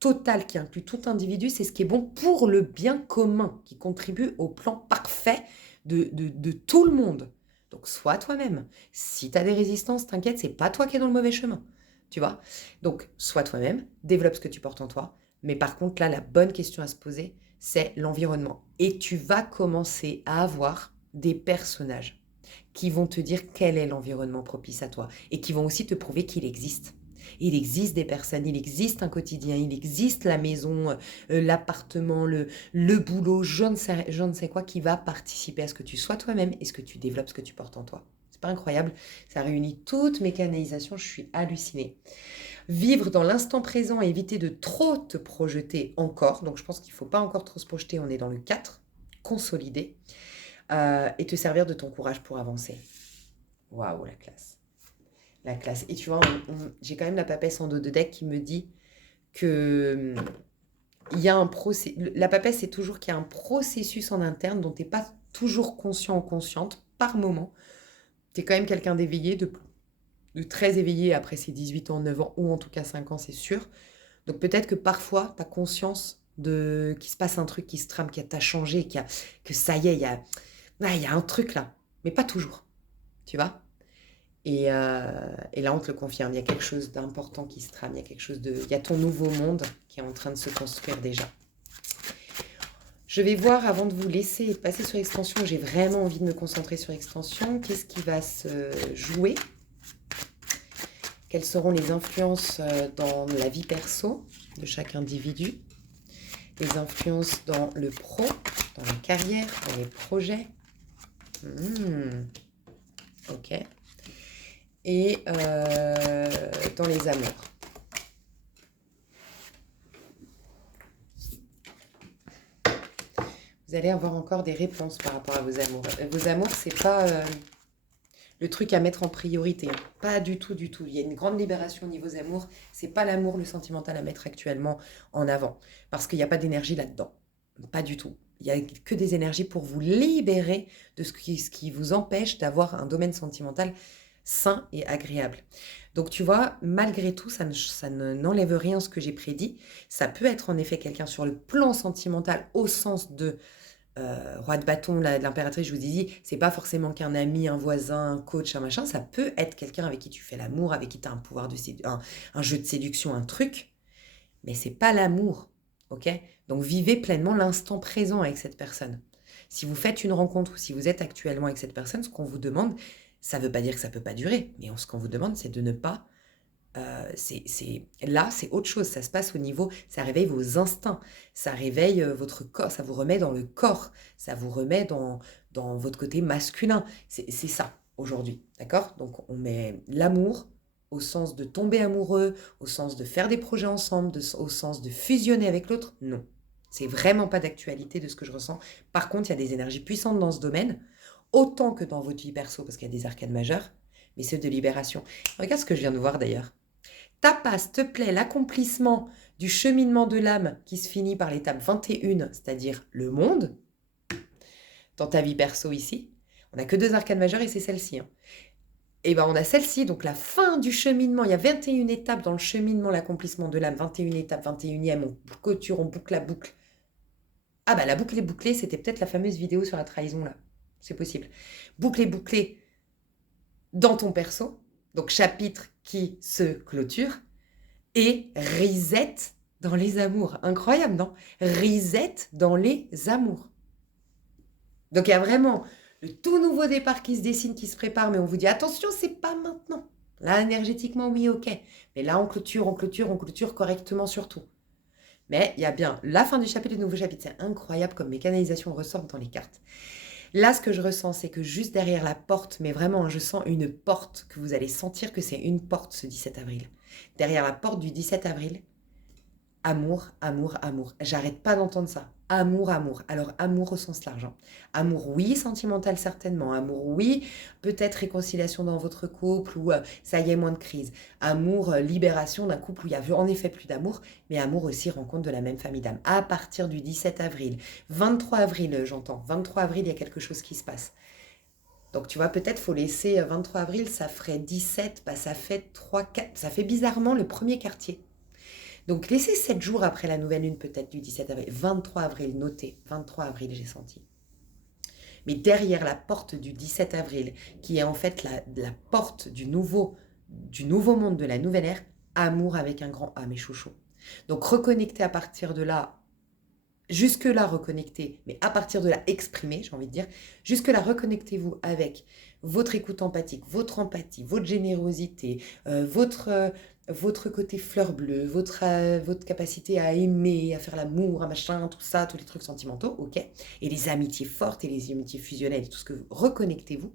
total qui inclut tout individu, c'est ce qui est bon pour le bien commun, qui contribue au plan parfait de tout le monde. Donc, sois toi-même. Si tu as des résistances, t'inquiète, c'est pas toi qui es dans le mauvais chemin. Tu vois? Donc, sois toi-même, développe ce que tu portes en toi. Mais par contre, là, la bonne question à se poser, c'est l'environnement. Et tu vas commencer à avoir des personnages qui vont te dire quel est l'environnement propice à toi et qui vont aussi te prouver qu'il existe. Il existe des personnes, il existe un quotidien, il existe la maison, l'appartement, le boulot, je ne sais quoi qui va participer à ce que tu sois toi-même et ce que tu développes, ce que tu portes en toi. C'est pas incroyable? Ça réunit toutes mes canalisations, je suis hallucinée. Vivre dans l'instant présent et éviter de trop te projeter encore. Donc je pense qu'il ne faut pas encore trop se projeter, on est dans le 4, consolider, et te servir de ton courage pour avancer. Waouh, la classe. La classe. Et tu vois, j'ai quand même la papesse en dos de deck qui me dit que il y a un la papesse, c'est toujours qu'il y a un processus en interne dont tu n'es pas toujours conscient ou consciente par moment. Tu es quand même quelqu'un d'éveillé, de très éveillé après ces 18 ans, 9 ans, ou en tout cas 5 ans, c'est sûr. Donc peut-être que parfois, tu as conscience qu'il se passe un truc qui se trame, qui t'a changé, que ça y est, il y a un truc là. Mais pas toujours, tu vois. Et là, on te le confirme, il y a quelque chose d'important qui se trame, il y a ton nouveau monde qui est en train de se construire déjà. Je vais voir, avant de vous laisser passer sur extension, j'ai vraiment envie de me concentrer sur extension. Qu'est-ce qui va se jouer? Quelles seront les influences dans la vie perso de chaque individu? Les influences dans le pro, dans la carrière, dans les projets. Ok. Et dans les amours. Vous allez avoir encore des réponses par rapport à vos amours. Vos amours, c'est pas le truc à mettre en priorité. Hein. Pas du tout, du tout. Il y a une grande libération au niveau des amours. C'est pas l'amour, le sentimental à mettre actuellement en avant. Parce qu'il n'y a pas d'énergie là-dedans. Pas du tout. Il n'y a que des énergies pour vous libérer de ce qui vous empêche d'avoir un domaine sentimental sain et agréable. Donc tu vois, malgré tout, ça n'enlève rien à ce que j'ai prédit. Ça peut être en effet quelqu'un sur le plan sentimental au sens de roi de bâton, l'impératrice, je vous ai dit, c'est pas forcément qu'un ami, un voisin, un coach, un machin, ça peut être quelqu'un avec qui tu fais l'amour, avec qui tu as un pouvoir un jeu de séduction, un truc, mais c'est pas l'amour, ok? Donc vivez pleinement l'instant présent avec cette personne. Si vous faites une rencontre ou si vous êtes actuellement avec cette personne, ce qu'on vous demande, ça veut pas dire que ça peut pas durer, mais ce qu'on vous demande, c'est de ne pas là, c'est autre chose, ça se passe au niveau, ça réveille vos instincts, ça réveille votre corps, ça vous remet dans le corps, ça vous remet dans votre côté masculin. C'est ça, aujourd'hui, d'accord? Donc, on met l'amour au sens de tomber amoureux, au sens de faire des projets ensemble, au sens de fusionner avec l'autre. Non, c'est vraiment pas d'actualité de ce que je ressens. Par contre, il y a des énergies puissantes dans ce domaine, autant que dans votre vie perso, parce qu'il y a des arcades majeures, mais ceux de libération. Regarde ce que je viens de voir d'ailleurs. Tapas te plaît l'accomplissement du cheminement de l'âme qui se finit par l'étape 21, c'est-à-dire le monde, dans ta vie perso ici. On n'a que 2 arcanes majeures et c'est celle-ci. Hein. Et bien on a celle-ci, donc la fin du cheminement. Il y a 21 étapes dans le cheminement, l'accomplissement de l'âme. 21 étapes, 21e, on clôture, on boucle la boucle. Ah bah la boucle est bouclée, c'était peut-être la fameuse vidéo sur la trahison là. C'est possible. Boucle est bouclée dans ton perso. Donc chapitre qui se clôture, et reset dans les amours. Incroyable, non? Reset dans les amours. Donc il y a vraiment le tout nouveau départ qui se dessine, qui se prépare, mais on vous dit attention, c'est pas maintenant. Là, énergétiquement, oui, ok. Mais là, on clôture correctement surtout. Mais il y a bien la fin du chapitre et le nouveau chapitre. C'est incroyable comme mes canalisations ressortent dans les cartes. Là, ce que je ressens, c'est que juste derrière la porte, mais vraiment, je sens une porte, que vous allez sentir que c'est une porte ce 17 avril. Derrière la porte du 17 avril, amour, amour, amour. J'arrête pas d'entendre ça. Amour, amour. Alors, amour au sens large. Hein. Amour, oui, sentimental certainement. Amour, oui, peut-être réconciliation dans votre couple ou ça y est, moins de crise. Amour, libération d'un couple où il y a en effet plus d'amour, mais amour aussi, rencontre de la même famille d'âme. À partir du 17 avril, 23 avril, j'entends. 23 avril, il y a quelque chose qui se passe. Donc, tu vois, peut-être faut laisser 23 avril, ça ferait 17, bah, ça fait 3, 4, ça fait bizarrement le premier quartier. Donc, laissez 7 jours après la nouvelle lune, peut-être du 17 avril. 23 avril, notez. 23 avril, j'ai senti. Mais derrière la porte du 17 avril, qui est en fait la porte du nouveau monde, de la nouvelle ère, amour avec un grand A, mes chouchous. Donc, reconnectez à partir de là. Jusque-là, reconnectez, mais à partir de là, exprimez, j'ai envie de dire. Jusque-là, reconnectez-vous avec votre écoute empathique, votre empathie, votre générosité, votre côté fleur bleue, votre capacité à aimer, à faire l'amour, à machin, tout ça, tous les trucs sentimentaux, ok. Et les amitiés fortes et les amitiés fusionnelles, tout ce que vous reconnectez-vous.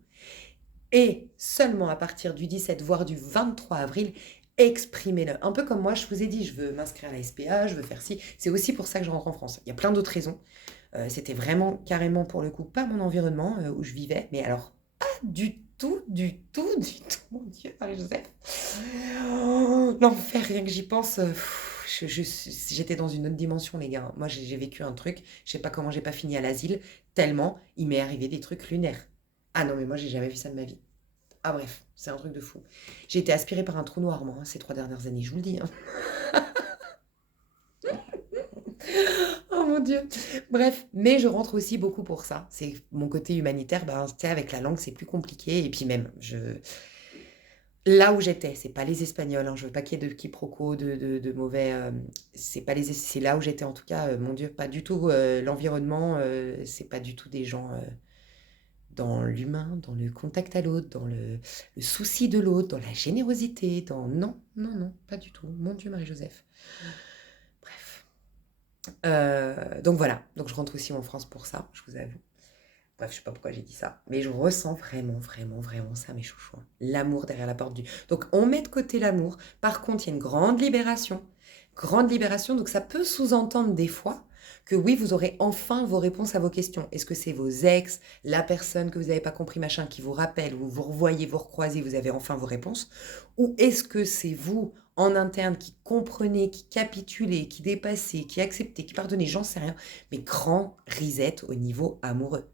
Et seulement à partir du 17, voire du 23 avril, exprimez-le. Un peu comme moi, je vous ai dit, je veux m'inscrire à la SPA, je veux faire ci. C'est aussi pour ça que je rentre en France. Il y a plein d'autres raisons. C'était vraiment carrément pour le coup pas mon environnement où je vivais, mais alors pas du tout, du tout, du tout. Mon Dieu, Marie-Joseph. Oh, l'enfer, rien que j'y pense. J'étais dans une autre dimension, les gars. Moi, j'ai vécu un truc. Je sais pas comment j'ai pas fini à l'asile, tellement il m'est arrivé des trucs lunaires. Ah non, mais moi, j'ai jamais vu ça de ma vie. Ah bref, c'est un truc de fou. J'ai été aspirée par un trou noir, moi, ces 3 dernières années, je vous le dis, hein. Oh mon Dieu. Bref, mais je rentre aussi beaucoup pour ça. C'est mon côté humanitaire, ben, tu sais, avec la langue, c'est plus compliqué. Et puis même, là où j'étais, c'est pas les Espagnols, hein, je veux pas qu'il y ait de quiproquos, de mauvais. C'est pas c'est là où j'étais en tout cas, mon Dieu, pas du tout l'environnement, c'est pas du tout des gens dans l'humain, dans le contact à l'autre, dans le souci de l'autre, dans la générosité, dans... Non, non, non, pas du tout. Mon Dieu, Marie-Joseph. Bref. Donc voilà, donc je rentre aussi en France pour ça, je vous avoue. Bref, je sais pas pourquoi j'ai dit ça, mais je ressens vraiment, vraiment, vraiment ça, mes chouchous, hein. L'amour derrière la porte du... Donc on met de côté l'amour, par contre il y a une grande libération, donc ça peut sous-entendre des fois que oui, vous aurez enfin vos réponses à vos questions. Est-ce que c'est vos ex, la personne que vous n'avez pas compris, machin, qui vous rappelle, ou vous revoyez, vous recroisez, vous avez enfin vos réponses, ou est-ce que c'est vous en interne qui comprenez, qui capitulez, qui dépassez, qui acceptez, qui pardonnez, j'en sais rien, mais grand reset au niveau amoureux.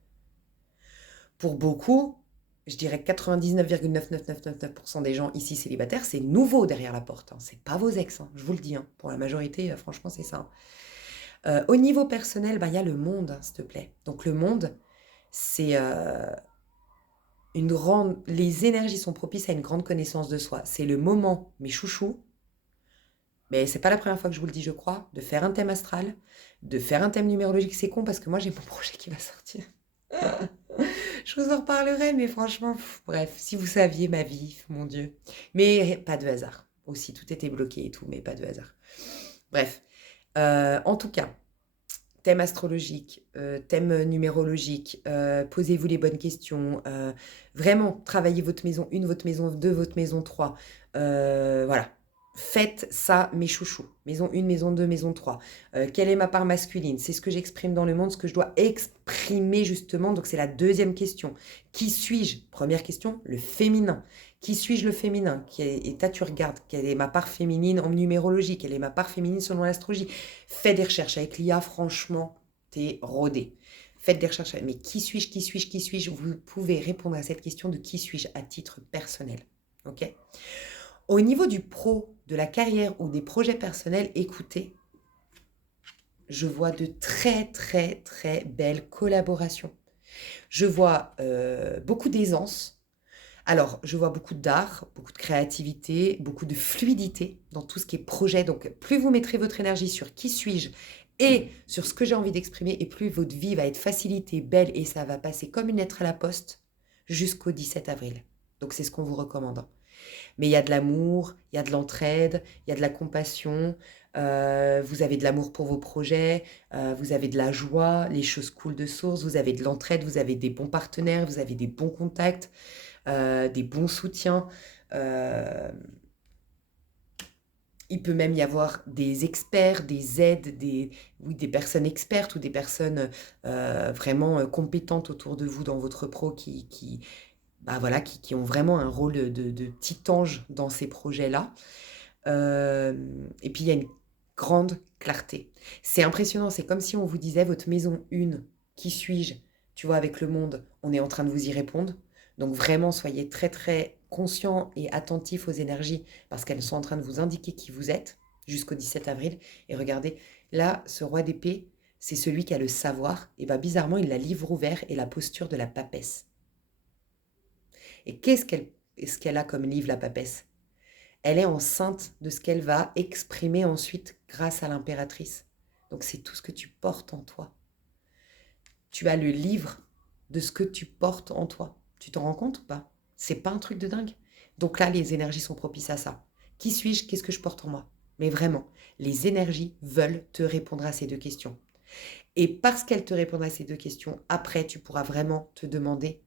Pour beaucoup, je dirais que 99,99999% des gens ici célibataires, c'est nouveau derrière la porte, hein. C'est pas vos ex, hein, je vous le dis, hein. Pour la majorité, franchement, c'est ça, hein. Au niveau personnel, bah, y a le monde, hein, s'il te plaît. Donc le monde, c'est une grande... Les énergies sont propices à une grande connaissance de soi. C'est le moment, mes chouchous, mais c'est pas la première fois que je vous le dis, je crois, de faire un thème astral, de faire un thème numérologique. C'est con parce que moi, j'ai mon projet qui va sortir. Je vous en reparlerai, mais franchement, bref, si vous saviez ma vie, mon Dieu. Mais pas de hasard. Aussi, tout était bloqué et tout, mais pas de hasard. Bref, en tout cas, thème astrologique, thème numérologique, posez-vous les bonnes questions. Vraiment, travaillez votre maison 1, votre maison 2, votre maison 3. Voilà. Faites ça, mes chouchous. Maison 1, maison 2, maison 3. Quelle est ma part masculine? C'est ce que j'exprime dans le monde, ce que je dois exprimer justement. Donc c'est la deuxième question. Qui suis-je? Première question, le féminin. Qui suis-je le féminin? Et toi, tu regardes, quelle est ma part féminine en numérologie? Quelle est ma part féminine selon l'astrologie? Fais des recherches avec l'IA, franchement, t'es rodé. Faites des recherches. Mais qui suis-je? Qui suis-je? Qui suis-je? Vous pouvez répondre à cette question de qui suis-je à titre personnel. Ok? Au niveau du pro, de la carrière ou des projets personnels, écoutez, je vois de très, très, très belles collaborations. Je vois beaucoup d'aisance. Alors, je vois beaucoup d'art, beaucoup de créativité, beaucoup de fluidité dans tout ce qui est projet. Donc, plus vous mettrez votre énergie sur qui suis-je et sur ce que j'ai envie d'exprimer, et plus votre vie va être facilitée, belle, et ça va passer comme une lettre à la poste jusqu'au 17 avril. Donc, c'est ce qu'on vous recommande. Mais il y a de l'amour, il y a de l'entraide, il y a de la compassion, vous avez de l'amour pour vos projets, vous avez de la joie, les choses coulent de source, vous avez de l'entraide, vous avez des bons partenaires, vous avez des bons contacts, des bons soutiens. Il peut même y avoir des experts, des aides, oui, des personnes expertes ou des personnes vraiment compétentes autour de vous dans votre pro bah voilà, qui ont vraiment un rôle de petit ange dans ces projets-là. Et puis, il y a une grande clarté. C'est impressionnant, c'est comme si on vous disait, votre maison 1, qui suis-je? Tu vois, avec le monde, on est en train de vous y répondre. Donc vraiment, soyez très très conscients et attentifs aux énergies parce qu'elles sont en train de vous indiquer qui vous êtes. jusqu'au 17 avril. Et regardez, là, ce roi d'épée, c'est celui qui a le savoir. Et bien bizarrement, il a livre ouvert et la posture de la papesse. Et qu'est-ce qu'elle a comme livre, la papesse? Elle est enceinte de ce qu'elle va exprimer ensuite grâce à l'impératrice. Donc c'est tout ce que tu portes en toi. Tu as le livre de ce que tu portes en toi. Tu t'en rends compte ou pas? C'est pas un truc de dingue. Donc là, les énergies sont propices à ça. Qui suis-je? Qu'est-ce que je porte en moi? Mais vraiment, les énergies veulent te répondre à ces deux questions. Et parce qu'elles te répondent à ces deux questions, après, tu pourras vraiment te demander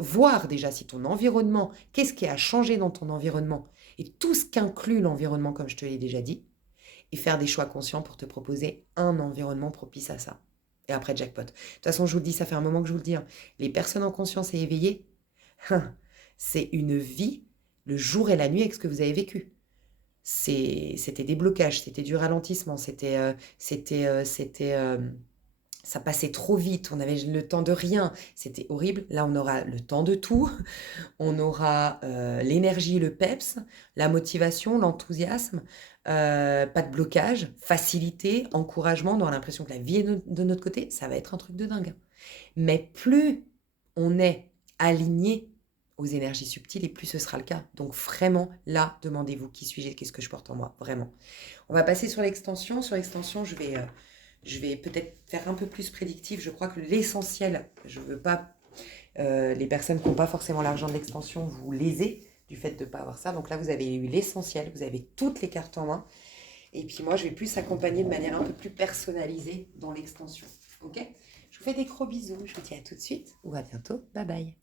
voir déjà si ton environnement, qu'est-ce qui a changé dans ton environnement et tout ce qu'inclut l'environnement, comme je te l'ai déjà dit, et faire des choix conscients pour te proposer un environnement propice à ça. Et après, jackpot. De toute façon, je vous le dis, ça fait un moment que je vous le dis, hein, les personnes en conscience et éveillées, c'est une vie, le jour et la nuit avec ce que vous avez vécu. C'était des blocages, c'était du ralentissement, ça passait trop vite, on avait le temps de rien, c'était horrible. Là, on aura le temps de tout, on aura l'énergie, le peps, la motivation, l'enthousiasme, pas de blocage, facilité, encouragement, on aura l'impression que la vie est de notre côté, ça va être un truc de dingue. Mais plus on est aligné aux énergies subtiles et plus ce sera le cas. Donc vraiment, là, demandez-vous qui suis-je et qu'est-ce que je porte en moi, vraiment. On va passer sur l'extension. Sur l'extension, je vais peut-être faire un peu plus prédictif. Je crois que l'essentiel, je ne veux pas les personnes qui n'ont pas forcément l'argent de l'extension vous léser du fait de ne pas avoir ça. Donc là, vous avez eu l'essentiel, vous avez toutes les cartes en main. Et puis moi, je vais plus accompagner de manière un peu plus personnalisée dans l'extension. Ok? Je vous fais des gros bisous. Je vous dis à tout de suite ou à bientôt. Bye bye.